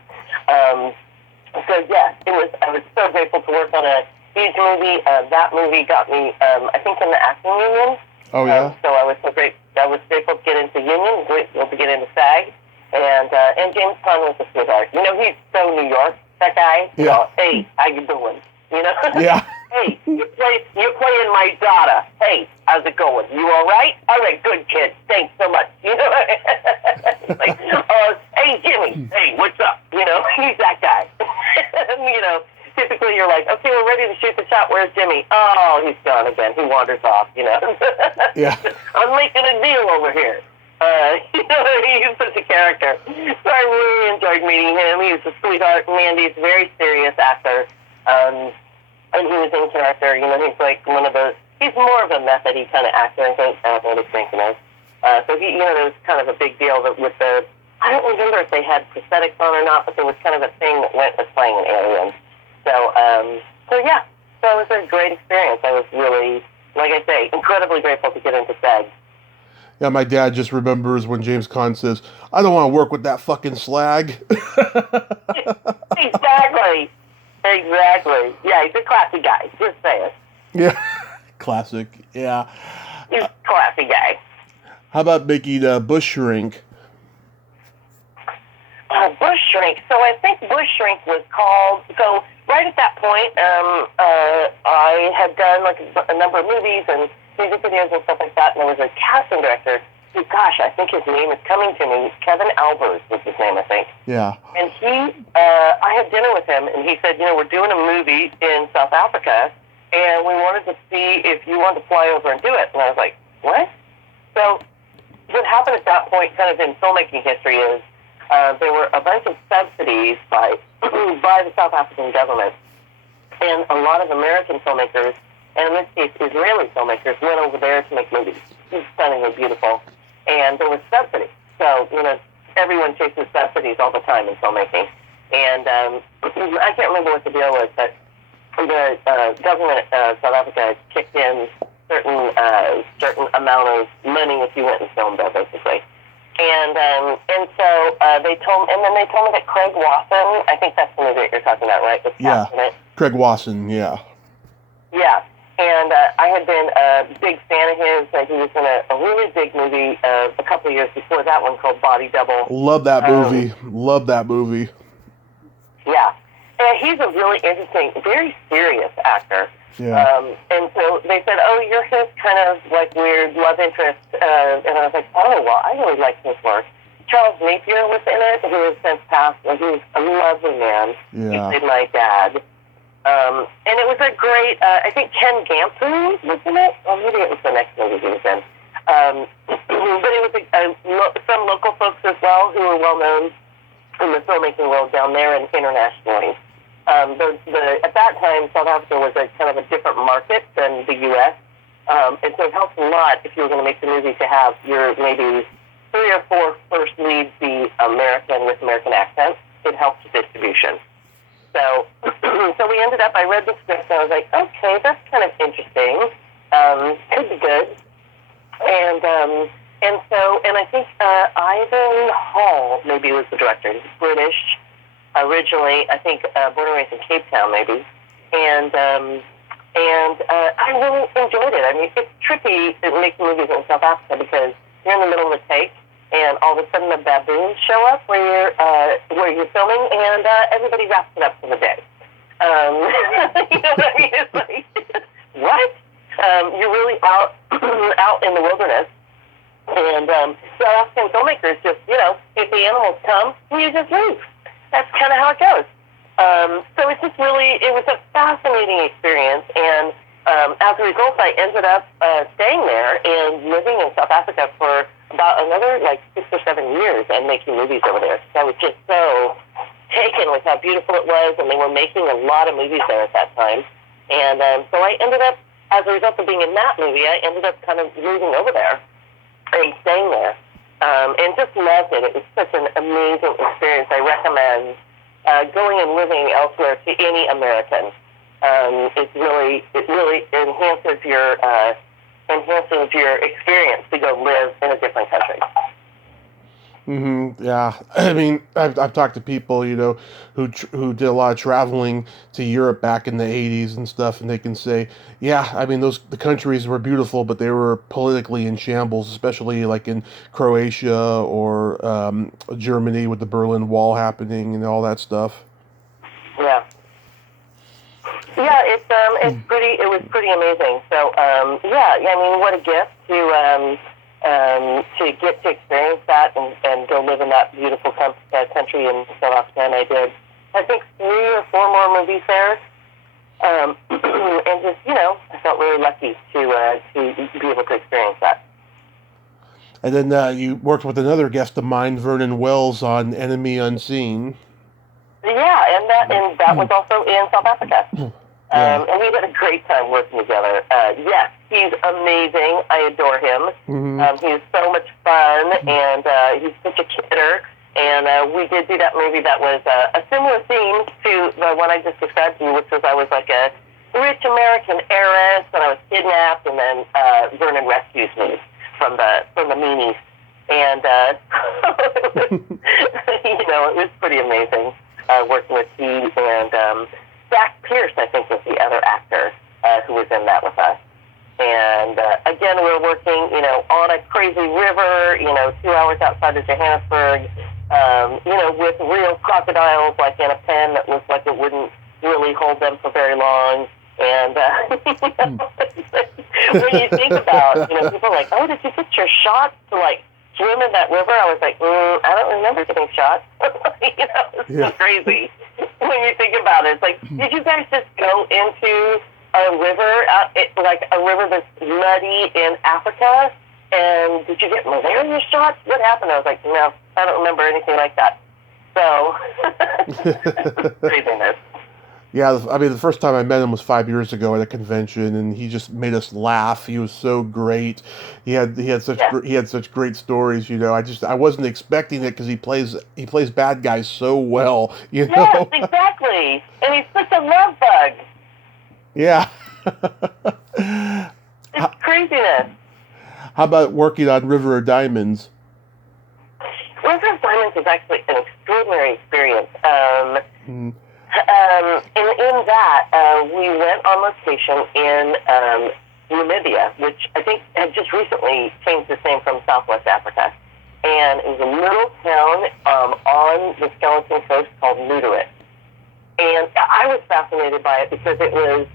So yes, I was so grateful to work on a huge movie. That movie got me, I think, in the acting union. Oh yeah. So I was grateful to get into union, grateful to get into SAG. And James Caan was a sweetheart. He's so New York, that guy. Yeah. Hey, how you doing? Yeah. Hey, you're playing my daughter. Hey, how's it going? You all right? All right, good kid. Thanks so much. It's like, hey, Jimmy. Hey, what's up? He's that guy. Typically you're like, okay, we're ready to shoot the shot. Where's Jimmy? Oh, he's gone again. He wanders off. Yeah. I'm making a deal over here. He's such a character. So I really enjoyed meeting him. He was a sweetheart. Mandy's a very serious actor. And he was in character. He's like he's more of a methody kind of actor, I think, than he's thinking of. So there was kind of a big deal with I don't remember if they had prosthetics on or not, but there was kind of a thing that went with playing an alien. So yeah. So it was a great experience. I was really, like I say, incredibly grateful to get into SAG. Yeah, my dad just remembers when James Caan says, I don't want to work with that fucking slag. Exactly. Yeah, he's a classy guy. Just say it. Yeah, Classic, yeah. He's a classy guy. How about making Bush Shrink? Bush Shrink. So I think Bush Shrink was called. So right at that point, I had done like a number of movies and music videos and stuff like that, and there was a casting director who, gosh, I think his name is coming to me. Kevin Albers was his name, I think. Yeah. And I had dinner with him, and he said, we're doing a movie in South Africa, and we wanted to see if you wanted to fly over and do it. And I was like, what? So what happened at that point, kind of in filmmaking history, is there were a bunch of subsidies by the South African government, and a lot of American filmmakers, and in this case Israeli filmmakers, went over there to make movies. It's stunningly beautiful, and there was subsidies. So everyone chases subsidies all the time in filmmaking, and I can't remember what the deal was, but the government of South Africa kicked in certain amount of money if you went and filmed there, basically. And so they told me that Craig Wasson, I think that's the movie that you're talking about, right? Yeah, Craig Wasson, yeah. Yeah, and I had been a big fan of his. He was in a really big movie a couple of years before that one called Body Double. Love that movie. Love that movie. Yeah, and he's a really interesting, very serious actor. Yeah. And so they said, oh, you're his kind of like weird love interest. And I was like, oh, well, I really like his work. Charles Napier was in it, who has since passed. And he was a lovely man. Yeah. He played my dad. And it was a great, I think Ken Gampu was in it. Or maybe it was the next movie he was in. But it was some local folks as well who were well known in the filmmaking world down there and internationally. At that time, South Africa was a kind of a different market than the U.S., and so it helps a lot if you were going to make the movie to have your maybe 3 or 4 first leads be American with American accents. It helps distribution. So, so we ended up. I read the script and I was like, okay, that's kind of interesting. Could be good. And I think Ivan Hall maybe was the director. He's British. Originally, I think born and raised in Cape Town, maybe, and I really enjoyed it. I mean, it's tricky to make movies in South Africa because you're in the middle of a take, and all of a sudden the baboons show up where you're filming, and everybody wraps it up for the day. You know what I mean? It's like, what? You're really out in the wilderness, and South African filmmakers just, if the animals come, you just leave. That's kind of how it goes. So it was a fascinating experience. And as a result, I ended up staying there and living in South Africa for about another 6 or 7 years and making movies over there. So I was just so taken with how beautiful it was. And they were making a lot of movies there at that time. And so I ended up, as a result of being in that movie, I ended up kind of moving over there and staying there. And just loved it. It was such an amazing experience. I recommend going and living elsewhere to any American. It really enhances your experience to go live in a different country. Mm-hmm. Yeah, I mean, I've talked to people, who did a lot of traveling to Europe back in the '80s and stuff, and they can say, yeah, I mean, the countries were beautiful, but they were politically in shambles, especially like in Croatia or Germany with the Berlin Wall happening and all that stuff. Yeah. Yeah, it was pretty amazing. So, I mean, what a gift to get to experience that and go live in that beautiful country in South Africa. And I did, I think, 3 or 4 more movies there. And just, I felt really lucky to be able to experience that. And then you worked with another guest of mine, Vernon Wells, on Enemy Unseen. Yeah, and that was also in South Africa. And we had a great time working together. Yes, he's amazing. I adore him. Mm-hmm. He's so much fun, and he's such a kidder. And we did do that movie that was a similar theme to the one I just described to you, which was I was like a rich American heiress, and I was kidnapped, and then Vernon rescues me from the meanies. And it was pretty amazing working with he and Jack Pierce, I think, was the other actor who was in that with us. And again, we're working, on a crazy river, 2 hours outside of Johannesburg, with real crocodiles, like in a pen that looks like it wouldn't really hold them for very long. And when you think about, people are like, oh, did you get your shot to swim in that river? I was like, I don't remember getting shot. It's so crazy when you think about it. It's like, did you guys just go into a river, a river that's muddy in Africa, and did you get malaria shots? What happened? I was like, no, I don't remember anything like that. So, craziness. Yeah, I mean, the first time I met him was 5 years ago at a convention, and he just made us laugh. He was so great. He had such great stories. I wasn't expecting it because he plays bad guys so well. Yes, exactly. And he's such a love bug. Yeah. It's craziness. How about working on River of Diamonds? River of Diamonds is actually an extraordinary experience. In that, we went on location in Namibia, which I think had just recently changed its name from Southwest Africa. And it was a little town on the Skeleton Coast called Luderit. And I was fascinated by it because it was,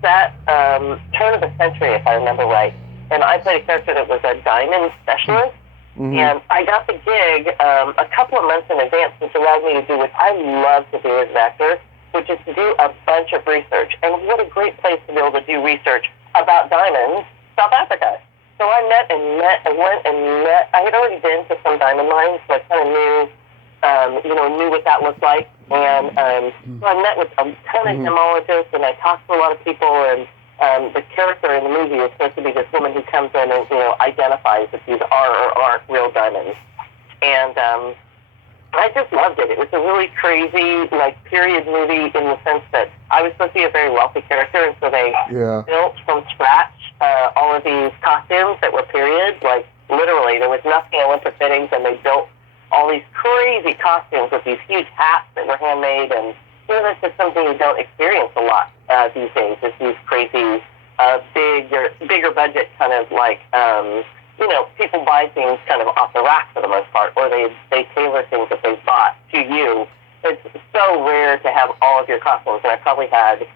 set turn of the century, if I remember right. And I played a character that was a diamond specialist. Mm-hmm. And I got the gig a couple of months in advance, which allowed me to do what I love to do as an actor, which is to do a bunch of research. And what a great place to be able to do research about diamonds, South Africa. So I went and met. I had already been to some diamond mines, so I kind of knew what that looked like. And so I met with a ton of gemologists, and I talked to a lot of people, and the character in the movie is supposed to be this woman who comes in and, identifies if these are or aren't real diamonds. And I just loved it. It was a really crazy, period movie in the sense that I was supposed to be a very wealthy character, and so they built from scratch all of these costumes that were period. Literally, there was nothing Olympic fittings, and they built all these crazy costumes with these huge hats that were handmade, and that's just something you don't experience a lot these days, is these crazy, bigger budget kind of people buy things kind of off the rack for the most part, or they tailor things that they bought to you. It's so rare to have all of your costumes, and I probably had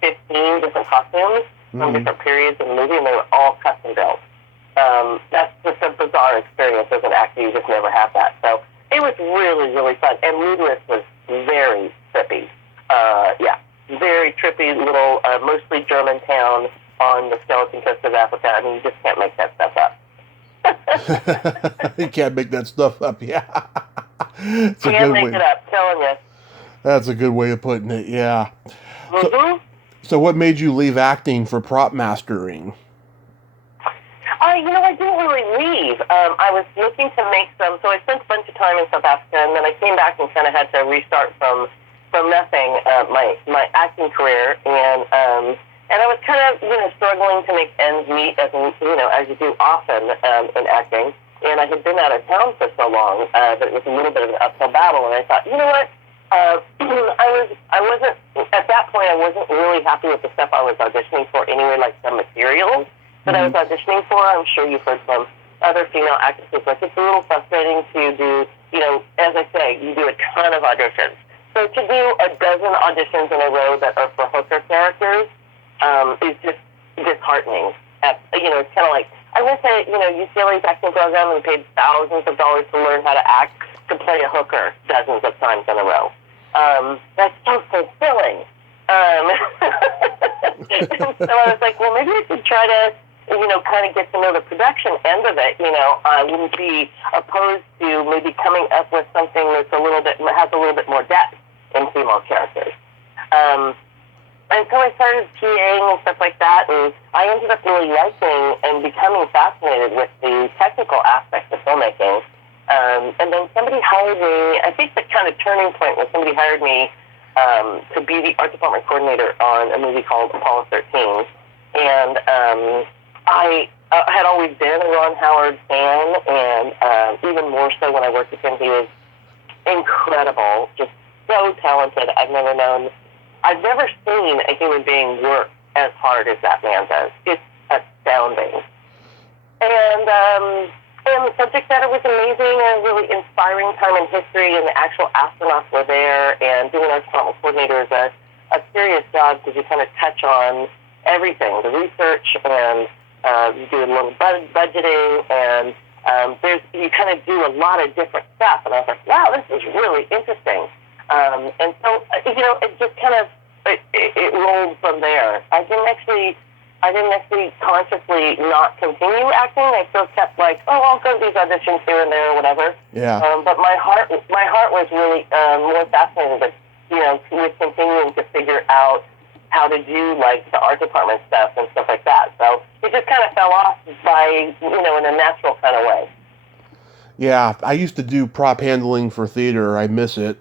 15 different costumes from different periods in the movie, and they were all custom built. That's just a bizarre experience as an actor. You just never have that. So it was really, really fun. And Luderit was very trippy. Very trippy little, mostly German town on the Skeleton Coast of Africa. I mean, you just can't make that stuff up. You can't make that stuff up, yeah. Can't make it up, telling you. That's a good way of putting it, yeah. Mm-hmm. So what made you leave acting for prop mastering? I didn't really leave. I was looking to make some, so I spent a bunch of time in South Africa, and then I came back and kind of had to restart from nothing, my acting career, and I was kind of, struggling to make ends meet as you do often in acting, and I had been out of town for so long that it was a little bit of an uphill battle, and I thought, you know what, I wasn't, at that point, I wasn't really happy with the stuff I was auditioning for anyway, like the materials that I was auditioning for. I'm sure you've heard from other female actresses, it's a little frustrating to do, as I say, you do a ton of auditions. So to do a dozen auditions in a row that are for hooker characters is just disheartening. It's kind of like, I went to, UCLA's acting program and paid thousands of dollars to learn how to act to play a hooker dozens of times in a row. That's so fulfilling. And so I was like, well, maybe I should try to, kind of get to know the production end of it. I wouldn't be opposed to maybe coming up with something that's has a little bit more depth in female characters. And so I started PAing and stuff like that, and I ended up really liking and becoming fascinated with the technical aspects of filmmaking. And then somebody hired me, I think the kind of turning point was somebody hired me to be the art department coordinator on a movie called Apollo 13. And I had always been a Ron Howard fan, and even more so when I worked with him. He was incredible, just so talented. I've never seen a human being work as hard as that man does. It's a astounding. And the subject matter was amazing and a really inspiring time in history, and the actual astronauts were there, and being our department coordinator is a serious job because you kind of touch on everything, the research, and you do a little budgeting, and you kind of do a lot of different stuff. And I was like, wow, this is really interesting. And so, it just kind of, it rolled from there. I didn't actually consciously not continue acting. I still kept like, I'll go to these auditions here and there or whatever. Yeah. But my heart was really more fascinated with continuing to figure out how to do like the art department stuff and stuff like that. So it just kind of fell off by, in a natural kind of way. Yeah, I used to do prop handling for theater. I miss it.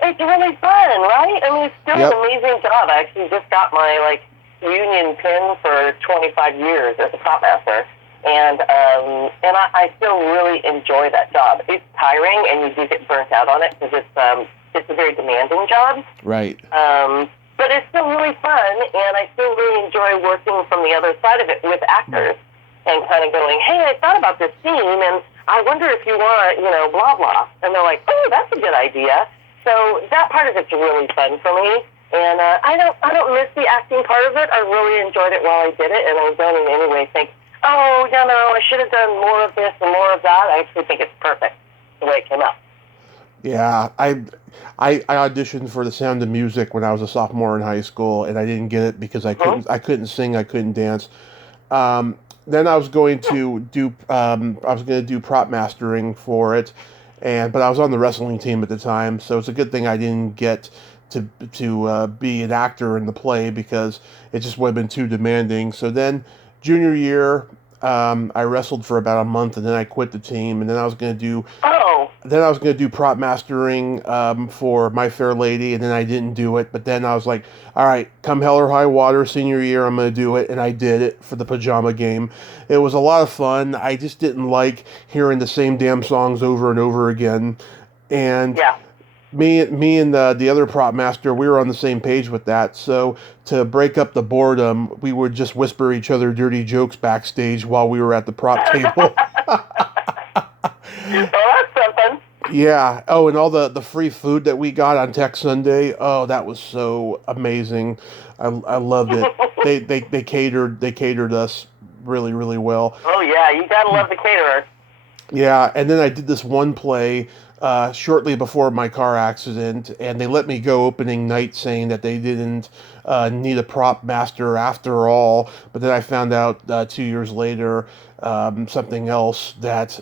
It's really fun, right? I mean, it's still an amazing job. I actually just got my union pin for 25 years as a prop master, and I still really enjoy that job. It's tiring, and you do get burnt out on it because it's a very demanding job. Right. But it's still really fun, and I still really enjoy working from the other side of it with actors and kind of going, hey, I thought about this scene, and I wonder if you want, blah, blah. And they're like, oh, that's a good idea. So that part of it's really fun for me. And I don't miss the acting part of it. I really enjoyed it while I did it, and I don't in any way think, I should have done more of this and more of that. I actually think it's perfect the way it came out. Yeah, I auditioned for The Sound of Music when I was a sophomore in high school, and I didn't get it because I couldn't sing, I couldn't dance. Then I was going to do prop mastering for it, but I was on the wrestling team at the time, so it's a good thing I didn't get to be an actor in the play because it just would have been too demanding. So then junior year, I wrestled for about a month, and then I quit the team, and then I was going to do prop mastering for My Fair Lady, and then I didn't do it. But then I was like, all right, come hell or high water, senior year, I'm going to do it, and I did it for the Pajama Game. It was a lot of fun. I just didn't like hearing the same damn songs over and over again, and me and the other prop master, we were on the same page with that. So to break up the boredom, we would just whisper each other dirty jokes backstage while we were at the prop table. Well, that's something. Yeah. Oh, and all the free food that we got on Tech Sunday. Oh, that was so amazing. I loved it. They catered us really, really well. Oh yeah, you gotta love the caterer. Yeah, and then I did this one play shortly before my car accident, and they let me go opening night saying that they didn't need a prop master after all. But then I found out 2 years later something else that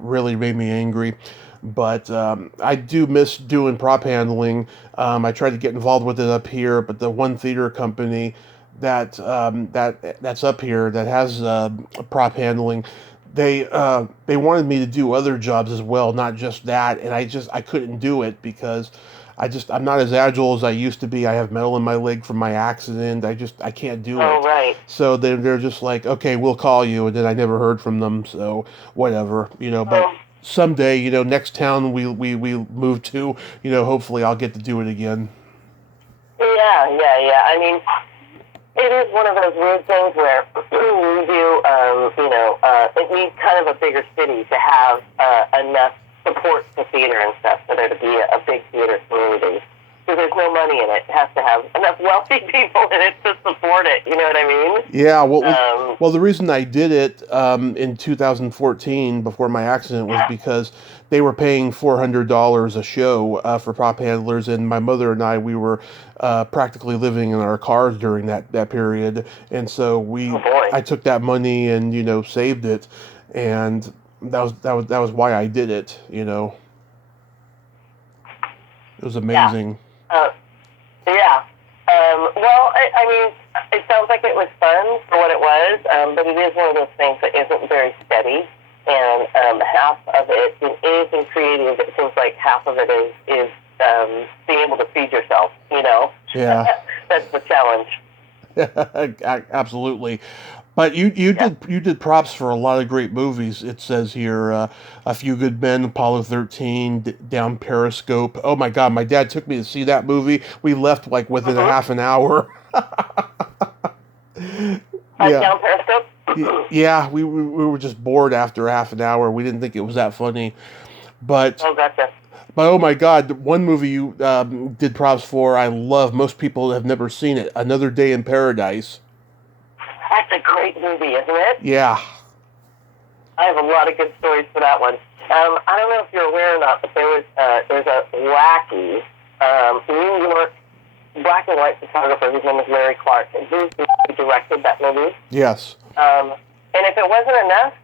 really made me angry. But I do miss doing prop handling. I tried to get involved with it up here, but the one theater company that's up here that has prop handling, they wanted me to do other jobs as well, not just that, and I couldn't do it because I'm not as agile as I used to be. I have metal in my leg from my accident. I can't do it. Oh, right. So they're just like, okay, we'll call you, and then I never heard from them. So whatever, But someday, next town we move to, hopefully I'll get to do it again. Yeah. I mean, it is one of those weird things where you do, it needs kind of a bigger city to have enough support for theater and stuff for there to be a big theater community. So there's no money in it. It has to have enough wealthy people in it to support it. You know what I mean? Yeah. Well, the reason I did it in 2014 before my accident was because they were paying $400 a show for prop handlers, and my mother and we were practically living in our cars during that period, and so I took that money and saved it, and that was why I did it. It was amazing. Well, I mean, it sounds like it was fun for what it was, but it is one of those things that isn't very steady, and half of it is in creative. It seems like half of it is being able to feed yourself. Yeah. That's the challenge. Absolutely. But you did props for a lot of great movies. It says here, A Few Good Men, Apollo 13, Down Periscope. Oh my God, my dad took me to see that movie. We left like within a half an hour. Yeah. Down Periscope? Yeah, we were just bored after half an hour. We didn't think it was that funny. But, Oh, gotcha. but oh my God, one movie you did props for, I love. Most people have never seen it. Another Day in Paradise. That's a great movie, isn't it? Yeah. I have a lot of good stories for that one. I don't know if you're aware or not, but there's a wacky New York black and white photographer whose name is Larry Clark, and he's the one who directed that movie. Yes. And if it wasn't enough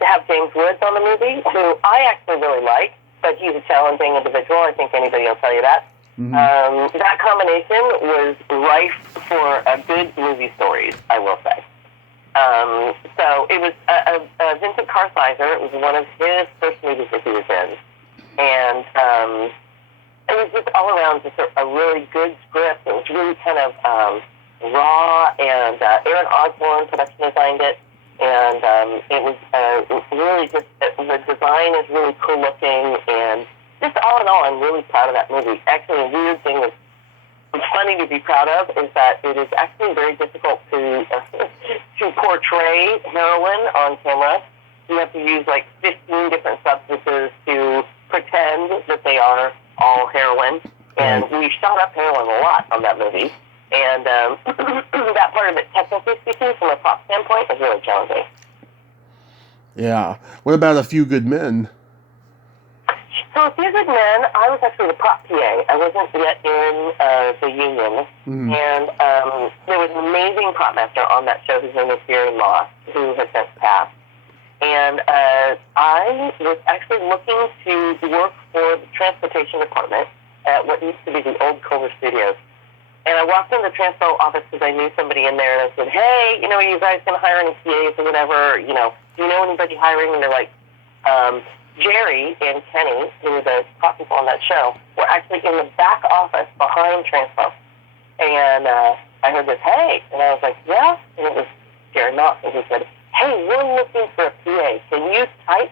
to have James Woods on the movie, who I actually really like, but he's a challenging individual. I think anybody will tell you that. Mm-hmm. That combination was rife for good movie stories, I will say. So it was Vincent Kartheiser. It was one of his first movies that he was in. And it was just all around just a really good script. It was really kind of raw, and Aaron Osborne production designed it. And it was really just, the design is really cool looking, and just all in all, I'm really proud of that movie. Actually, a weird thing that's funny to be proud of is that it is actually very difficult to portray heroin on camera. You have to use like 15 different substances to pretend that they are all heroin. And we shot up heroin a lot on that movie. And that part of it, technically speaking, from a prop standpoint, is really challenging. Yeah. What about A Few Good Men? So A Few Good Men, I was actually the prop PA. I wasn't yet in the union. Mm-hmm. And there was an amazing prop master on that show whose name was Gary Moss, who has since passed. And I was actually looking to work for the transportation department at what used to be the old Culver Studios. And I walked in the transpo office because I knew somebody in there, and I said, hey, are you guys going to hire any PAs or whatever? Do you know anybody hiring? And they're like, Jerry and Kenny, who were the top people on that show, were actually in the back office behind transpo. And I heard this, hey, and I was like, yeah, and it was Jerry Moss, and he said, hey, we're looking for a PA. Can you type?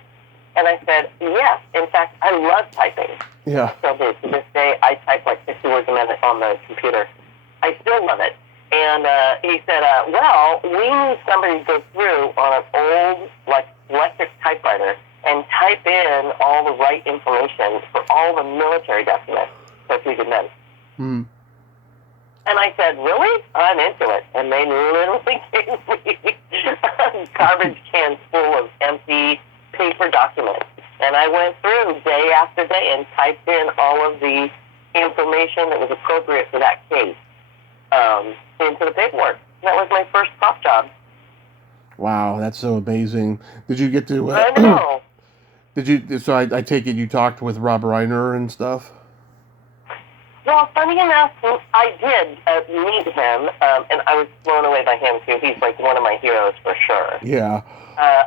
And I said, yes. In fact, I love typing. Yeah. So to this day, I type like 50 words a minute on the computer. I still love it. And he said, well, we need somebody to go through on an old electric typewriter and type in all the right information for all the military documents for A Few Good Men. Hmm. And I said, really? I'm into it. And they literally gave me garbage cans full of empty paper documents. And I went through day after day and typed in all of the information that was appropriate for that case into the paperwork. That was my first prop job. Wow, that's so amazing. Did you get to... I know. So I take it you talked with Rob Reiner and stuff? Well, funny enough, I did meet him, and I was blown away by him, too. He's like one of my heroes for sure. Yeah. I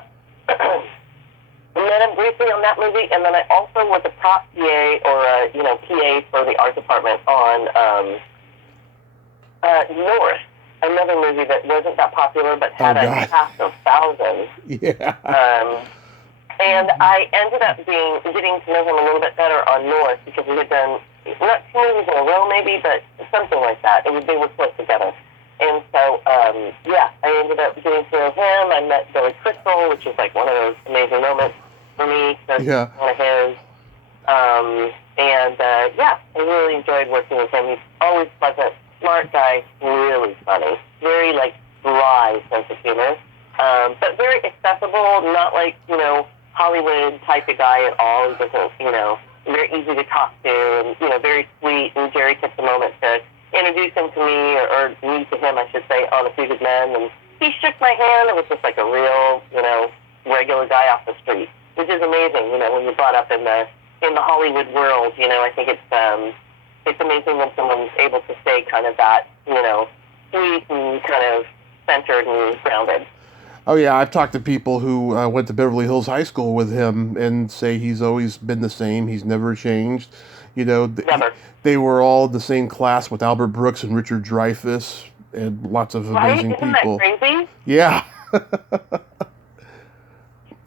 met him briefly on that movie, and then I also was a prop PA or a PA for the art department on North, another movie that wasn't that popular but had a cast of thousands. Yeah. And I ended up getting to know him a little bit better on North because we had done not 2 movies in a row maybe, but something like that. They were close together. And so, I ended up getting to know him. I met Billy Crystal, which is like one of those amazing moments for me. Yeah. One of his. I really enjoyed working with him. He's always pleasant, smart guy, really funny. Very, dry sense of humor. But very accessible, not like, Hollywood type of guy at all. He doesn't, very easy to talk to and, very sweet. And Jerry took the moment to introduce him to me, or me to him, I should say, on A Few Good Men. And he shook my hand. It was just like a real, regular guy off the street, which is amazing, when you're brought up in the Hollywood world. I think it's amazing when someone's able to stay kind of that, sweet and kind of centered and grounded. Oh, yeah, I've talked to people who went to Beverly Hills High School with him and say he's always been the same. He's never changed. Never. They were all in the same class with Albert Brooks and Richard Dreyfuss and lots of amazing people. Isn't that crazy? Yeah.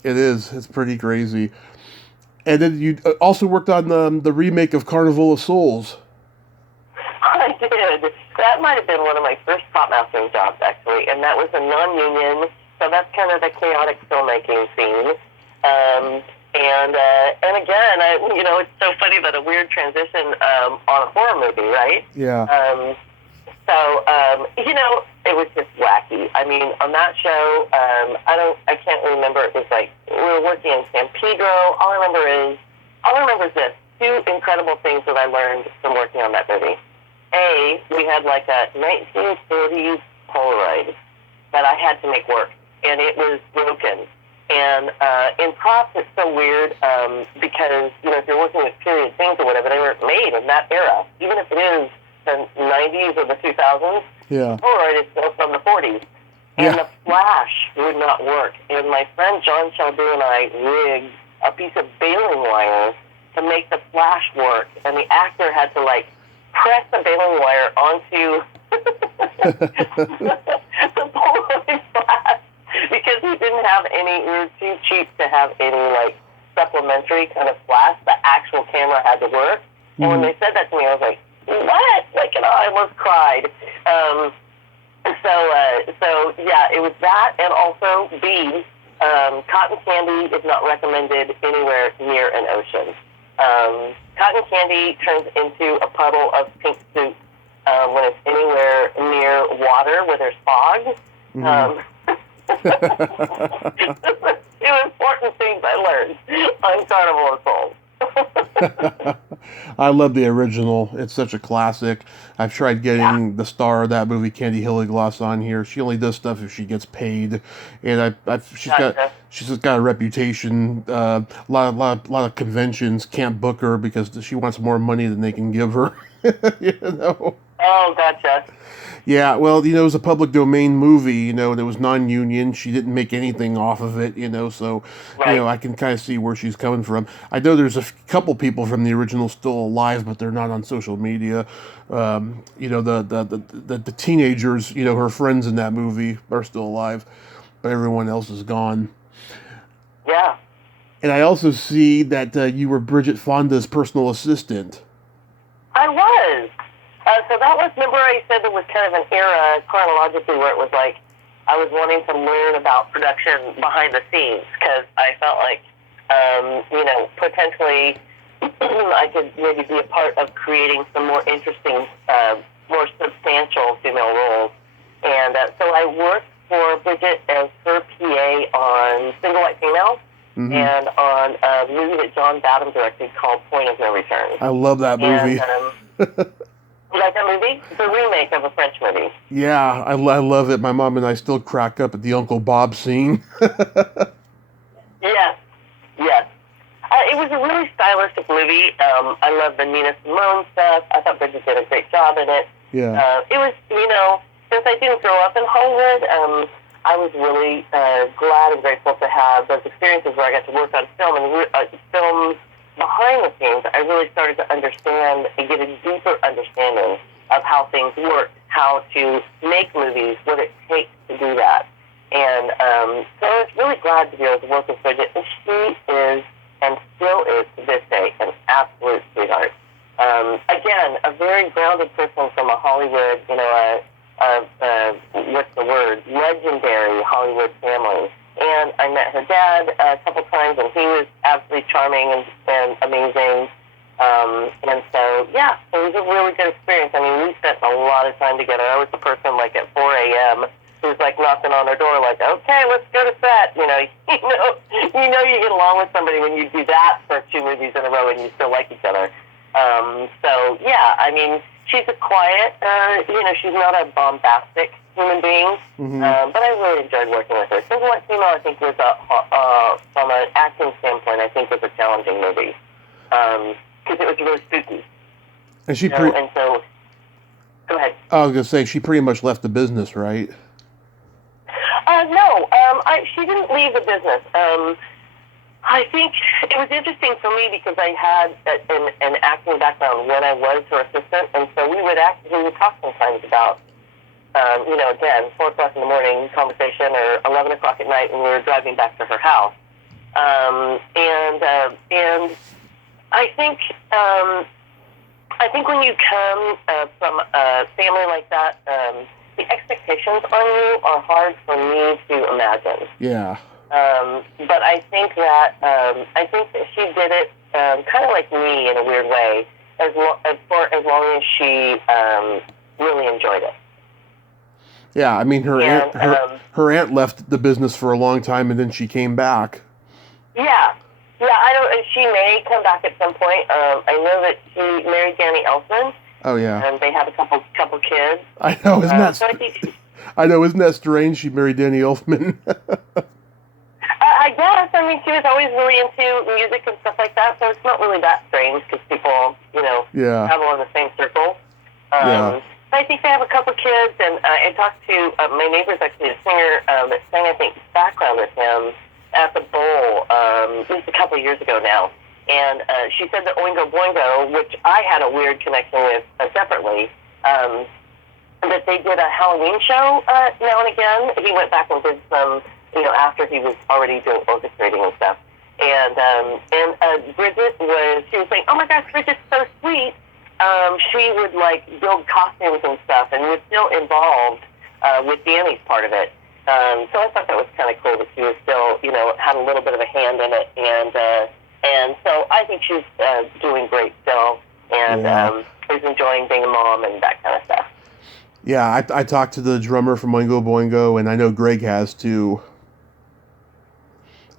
It is. It's pretty crazy. And then you also worked on the remake of Carnival of Souls. I did. that might have been one of my first prop mastering jobs, actually, and that was a non-union, so that's kind of the chaotic filmmaking scene. And again, it's so funny that a weird transition on a horror movie, right? Yeah. It was just wacky. I mean, on that show, I can't remember. It was like we were working in San Pedro. All I remember is this: two incredible things that I learned from working on that movie. A, we had like a 1940s Polaroid that I had to make work, and it was broken. And in props, it's so weird because, if you're working with period things or whatever, they weren't made in that era. Even if it is the 90s or the 2000s, yeah. Polaroid is still from the 40s. And the flash would not work. And my friend John Sheldon and I rigged a piece of baling wire to make the flash work. And the actor had to, press the baling wire onto the Polaroid flash because he didn't have any, we were too cheap to have any, supplementary kind of flash. The actual camera had to work. And when they said that to me, I was like, what? I almost cried. It was that, and also B, cotton candy is not recommended anywhere near an ocean. Cotton candy turns into a puddle of pink soup when it's anywhere near water where there's fog. Two important things I learned on Carnival of Souls. I love the original. It's such a classic. I've tried getting the star of that movie, Candy Hilligloss, on here. She only does stuff if she gets paid, and she's got a reputation. A lot of conventions can't book her because she wants more money than they can give her. Oh, gotcha. Yeah, well, it was a public domain movie, and it was non-union. She didn't make anything off of it, so, right. I can kind of see where she's coming from. I know there's a couple people from the original still alive, but they're not on social media. The teenagers, her friends in that movie are still alive, but everyone else is gone. Yeah. And I also see that you were Bridget Fonda's personal assistant. I was. So that was, remember I said there was kind of an era chronologically where it was like I was wanting to learn about production behind the scenes because I felt like, potentially I could maybe be a part of creating some more interesting, more substantial female roles. And so I worked for Bridget as her PA on Single White Female and on a movie that John Badham directed called Point of No Return. I love that movie. And, you like that movie? It's a remake of a French movie. Yeah, I love it. My mom and I still crack up at the Uncle Bob scene. Yes. It was a really stylistic movie. I love the Nina Simone stuff. I thought Bridget did a great job in it. Yeah. It was, since I didn't grow up in Hollywood, I was really glad and grateful to have those experiences where I got to work on film and films behind the scenes. I really started to understand and get a deeper understanding of how things work, how to make movies, what it takes to do that. And so I was really glad to be able to work with Bridget. And she is, and still is to this day, an absolute sweetheart. Again, a very grounded person from a Hollywood, what's the word, legendary Hollywood family. And I met her dad a couple times, and he was absolutely charming and amazing. And so, yeah, it was a really good experience. I mean, we spent a lot of time together. I was the person, at 4 a.m. who's, knocking on their door, okay, let's go to set. You you get along with somebody when you do that for 2 movies in a row and you still like each other. So, yeah, I mean, she's a quiet, she's not a bombastic human being, but I really enjoyed working with her. Single White Female, I think, was from an acting standpoint, I think was a challenging movie because it was really spooky. And she and so, go ahead. I was gonna say she pretty much left the business, right? No, she didn't leave the business. I think it was interesting for me because I had an acting background when I was her assistant, and so we would talk sometimes about. Again, 4 o'clock in the morning conversation or 11 o'clock at night when we were driving back to her house. And I think I think when you come from a family like that, the expectations on you are hard for me to imagine. Yeah. But I think that she did it kind of like me in a weird way, for as long as she really enjoyed it. Yeah, I mean her aunt left the business for a long time, and then she came back. Yeah. I don't. She may come back at some point. I know that she married Danny Elfman. Oh yeah. And they have a couple kids. I know, isn't that? So I think I know, isn't that strange? She married Danny Elfman. I guess. I mean, she was always really into music and stuff like that, so it's not really that strange because people, travel in the same circle. Yeah. I think they have a couple kids, and I talked to my neighbor's actually a singer that sang, I think, background with him at the Bowl just a couple of years ago now. And she said that Oingo Boingo, which I had a weird connection with separately, that they did a Halloween show now and again. He went back and did some, after he was already doing orchestrating and stuff. And Bridget she was saying, oh my gosh, Bridget's so sweet. She would build costumes and stuff and was still involved with Danny's part of it. So I thought that was kind of cool that she was still, had a little bit of a hand in it. And so I think she's doing great still and is enjoying being a mom and that kind of stuff. Yeah, I talked to the drummer from Oingo Boingo, and I know Greg has too.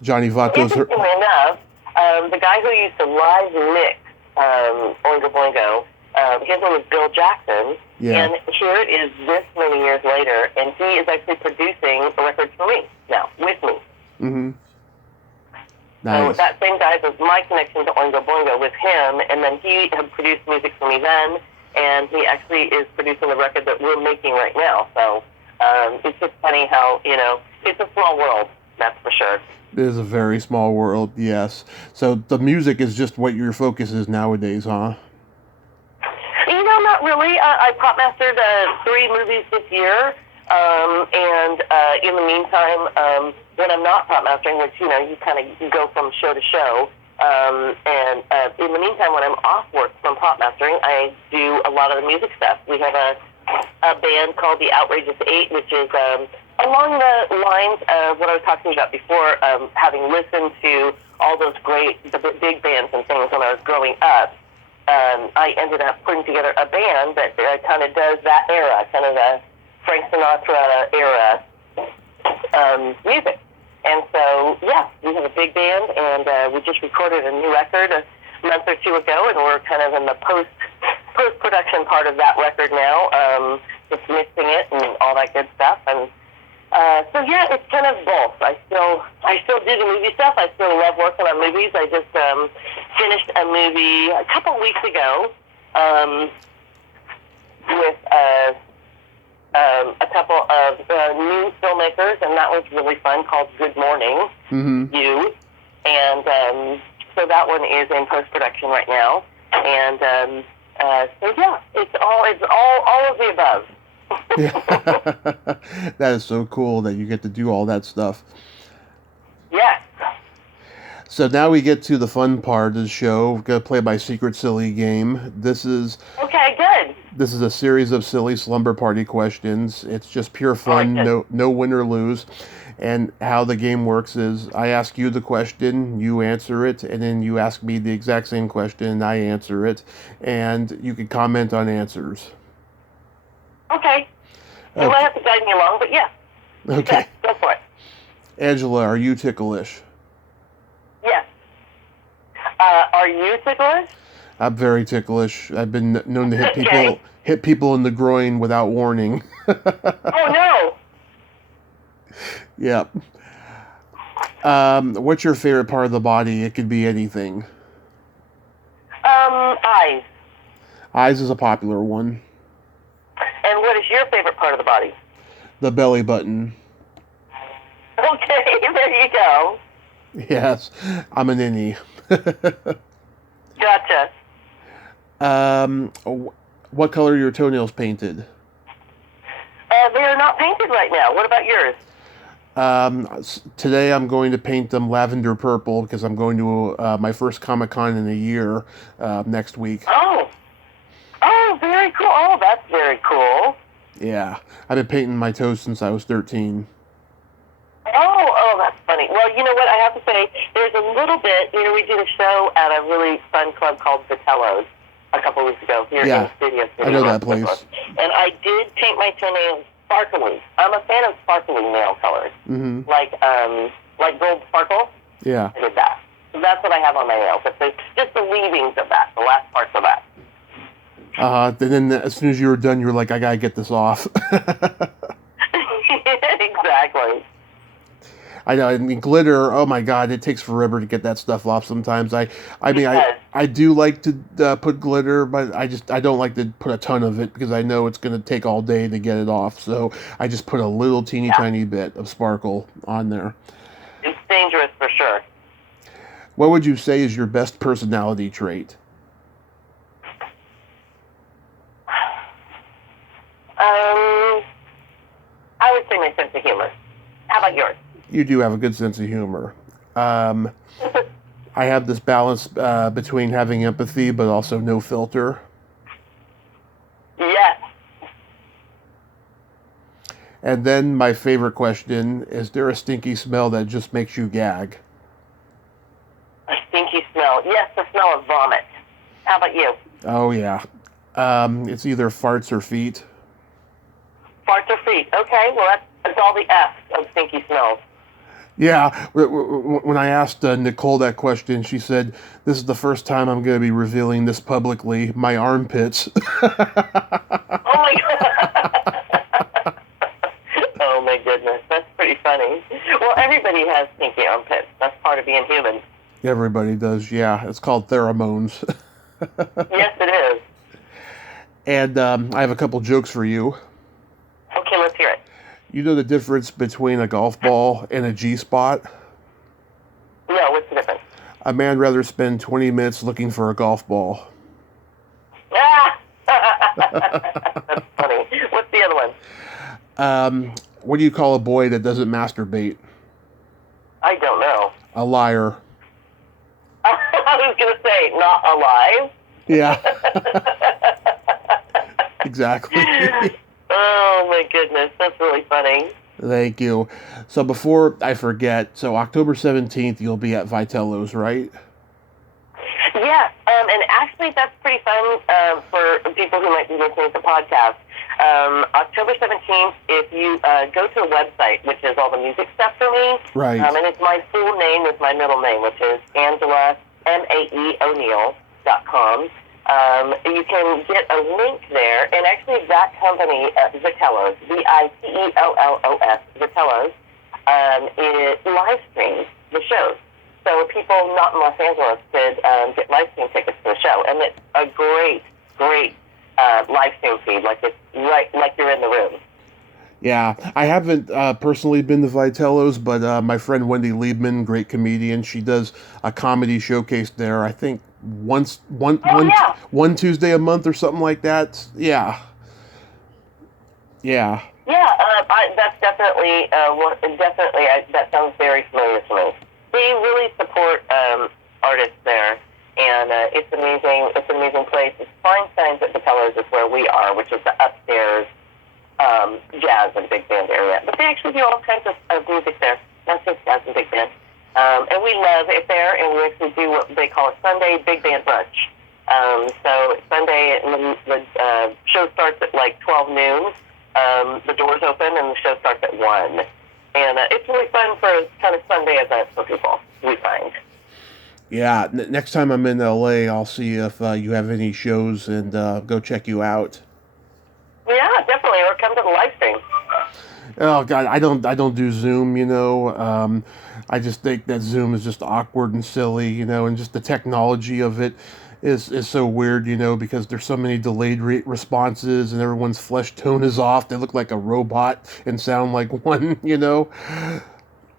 Johnny Vato's Interestingly enough, the guy who used to live mix Oingo Boingo, his name is Bill Jackson, and here it is this many years later, and he is actually producing a record for me now, with me. Mm-hmm. Nice. So that same guy was my connection to Oingo Boingo with him, and then he had produced music for me then, and he actually is producing the record that we're making right now. So it's just funny how, it's a small world, that's for sure. It is a very small world, yes. So the music is just what your focus is nowadays, huh? Not really. I prop mastered 3 movies this year, and in the meantime, when I'm not prop mastering, which, you kind of go from show to show, and in the meantime, when I'm off work from prop mastering, I do a lot of the music stuff. We have a band called the Outrageous 8, which is along the lines of what I was talking about before, having listened to all those the big bands and things when I was growing up. I ended up putting together a band that kind of does that era, kind of the Frank Sinatra era music. And so, we have a big band, and we just recorded a new record a month or 2 ago, and we're kind of in the post-production part of that record now, just mixing it and all that good stuff. And so it's kind of both. I still do the movie stuff. I still love working on movies. I just finished a movie a couple weeks ago with a couple of new filmmakers, and that was really fun, called Good Morning, You. And so that one is in post-production right now. And it's all of the above. That is so cool that you get to do all that stuff. Yes. So now we get to the fun part of the show. We're going to play my secret silly game. This is a series of silly slumber party questions. It's just pure fun, no win or lose. And how the game works is I ask you the question, you answer it, and then you ask me the exact same question, and I answer it. And you can comment on answers. Okay. You might have to guide me along, but yeah. Okay. Go for it. Angela, are you ticklish? Yes. Are you ticklish? I'm very ticklish. I've been known to hit people in the groin without warning. Oh no. Yeah. What's your favorite part of the body? It could be anything. Eyes. Eyes is a popular one. And what is your favorite part of the body? The belly button. Okay, there you go. Yes, I'm an innie. Gotcha. What color are your toenails painted? They are not painted right now. What about yours? Today I'm going to paint them lavender purple because I'm going to my first Comic-Con in a year next week. Oh, very cool. Oh, that's very cool. Yeah, I've been painting my toes since I was 13. Oh, that's funny. Well, you know what? I have to say, there's a little bit, we did a show at a really fun club called Vitello's a couple weeks ago here in the studio. I know that place. And I did paint my toenails sparkly. I'm a fan of sparkly nail colors. Mm-hmm. Like gold sparkle. Yeah. I did that. So that's what I have on my nails. It's just the leavings of that, the last parts of that. Then as soon as you were done, you were like, I gotta get this off. Exactly. I know. I mean, glitter. Oh my God, it takes forever to get that stuff off. Sometimes I do like to put glitter, but I don't like to put a ton of it because I know it's going to take all day to get it off. So I just put a little teeny tiny bit of sparkle on there. It's dangerous for sure. What would you say is your best personality trait? I would say my sense of humor. How about yours? You do have a good sense of humor. I have this balance between having empathy but also no filter. Yes. And then my favorite question, is there a stinky smell that just makes you gag? A stinky smell. Yes, the smell of vomit. How about you? Oh, yeah. It's either farts or feet. Farts or feet. Okay, well, that's all the F's of stinky smells. Yeah, when I asked Nicole that question, she said, this is the first time I'm going to be revealing this publicly, my armpits. Oh, my God. Oh, my goodness. That's pretty funny. Well, everybody has stinky armpits. That's part of being human. Everybody does, yeah. It's called pheromones. Yes, it is. And I have a couple jokes for you. Okay, let's hear it. You know the difference between a golf ball and a G-spot? No, what's the difference? A man rather spend 20 minutes looking for a golf ball. Ah! That's funny. What's the other one? What do you call a boy that doesn't masturbate? I don't know. A liar. I was going to say, not alive. Yeah. Exactly. Oh, my goodness. That's really funny. Thank you. So before I forget, so October 17th, you'll be at Vitello's, right? Yeah, and actually that's pretty fun for people who might be listening to the podcast. October 17th, if you go to the website, which is all the music stuff for me, right. And it's my full name with my middle name, which is Angela, MAEONeill.com. You can get a link there, and actually that company, Vitello's, Vitellos, Vitello's, it live streams the shows. So people not in Los Angeles could get live stream tickets to the show, and it's a great live stream feed, like it's right, like you're in the room. Yeah, I haven't personally been to Vitello's, but my friend Wendy Liebman, great comedian, she does a comedy showcase there. I think one Tuesday a month or something like that. Yeah. Yeah, that's definitely that sounds very familiar to me. They really support artists there, and it's amazing. It's an amazing place. It's Feinstein's at Vitello's is where we are, which is the upstairs jazz and big band area. But they actually do all kinds of music there, not just jazz and big band. And we love it there, and we actually do what they call a Sunday big band brunch. So Sunday, the show starts at like 12 noon. The doors open, and the show starts at 1. And it's really fun for kind of Sunday events for people, we find. Yeah, next time I'm in LA, I'll see if you have any shows and go check you out. Yeah, definitely, or come to the live stream. Oh God, I don't do Zoom, you know. I just think that Zoom is just awkward and silly, you know, and just the technology of it is so weird, you know, because there's so many delayed responses and everyone's flesh tone is off. They look like a robot and sound like one, you know.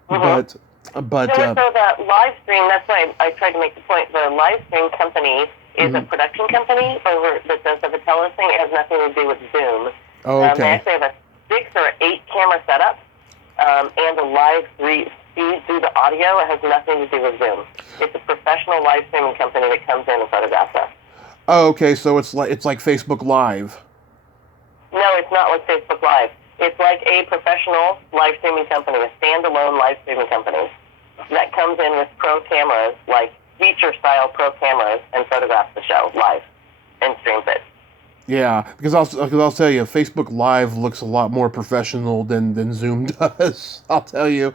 But so the live stream, that's why I tried to make the point. The live stream company is a production company that does the Vitello thing. It has nothing to do with Zoom. Oh, okay. They actually have a 6 or 8 camera setup, and the live feed through the audio. It has nothing to do with Zoom. It's a professional live streaming company that comes in and photographs us. Oh, okay, so it's like Facebook Live. No, it's not like Facebook Live. It's like a professional live streaming company, a standalone live streaming company that comes in with pro cameras, like feature-style pro cameras, and photographs the show live and streams it. Yeah, because I'll tell you, Facebook Live looks a lot more professional than Zoom does. I'll tell you,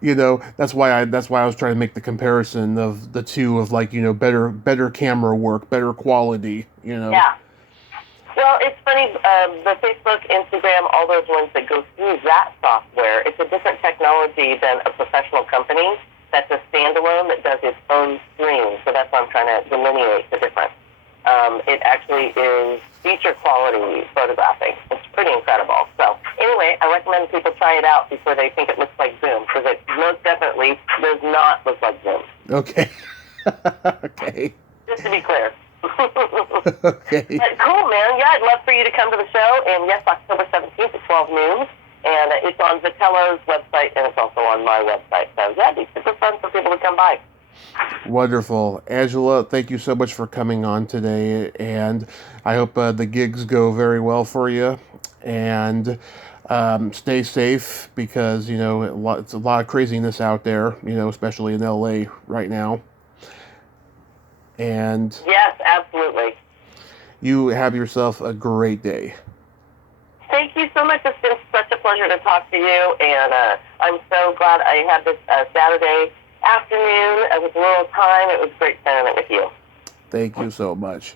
that's why I was trying to make the comparison of the two of like better camera work, better quality. Yeah. Well, it's funny, the Facebook, Instagram, all those ones that go through that software, it's a different technology than a professional company that's a standalone that does its own stream. So that's why I'm trying to delineate the difference. It actually is feature quality photographing. It's pretty incredible. So anyway, I recommend people try it out before they think it looks like Zoom, because it most definitely does not look like Zoom. Okay. Okay. Just to be clear. Okay. But cool, man. Yeah, I'd love for you to come to the show. And yes, October 17th at 12 noon. And it's on Vitello's website, and it's also on my website. So yeah, it'd be super fun for people to come by. Wonderful. Angela, thank you so much for coming on today, and I hope the gigs go very well for you, and stay safe, because it's a lot of craziness out there, especially in LA right now. And yes, absolutely. You have yourself a great day. Thank you so much. It's been such a pleasure to talk to you, and I'm so glad I had this Saturday afternoon with a little time. It was great spending it with you. Thank you so much.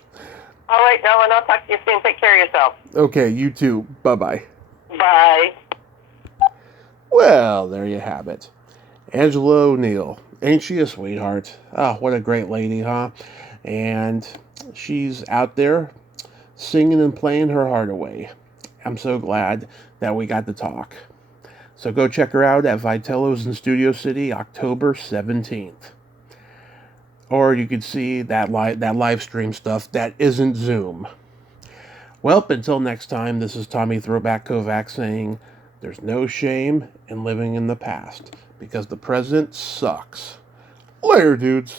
All right, Nolan, I'll talk to you soon. Take care of yourself. Okay, you too. Bye-bye. Bye. Well, there you have it. Angela O Neill. Ain't she a sweetheart? Oh, what a great lady, huh? And she's out there singing and playing her heart away. I'm so glad that we got to talk. So go check her out at Vitello's in Studio City, October 17th. Or you could see that live stream stuff that isn't Zoom. Well, until next time, this is Tommy Throwback Kovac saying, there's no shame in living in the past, because the present sucks. Later, dudes.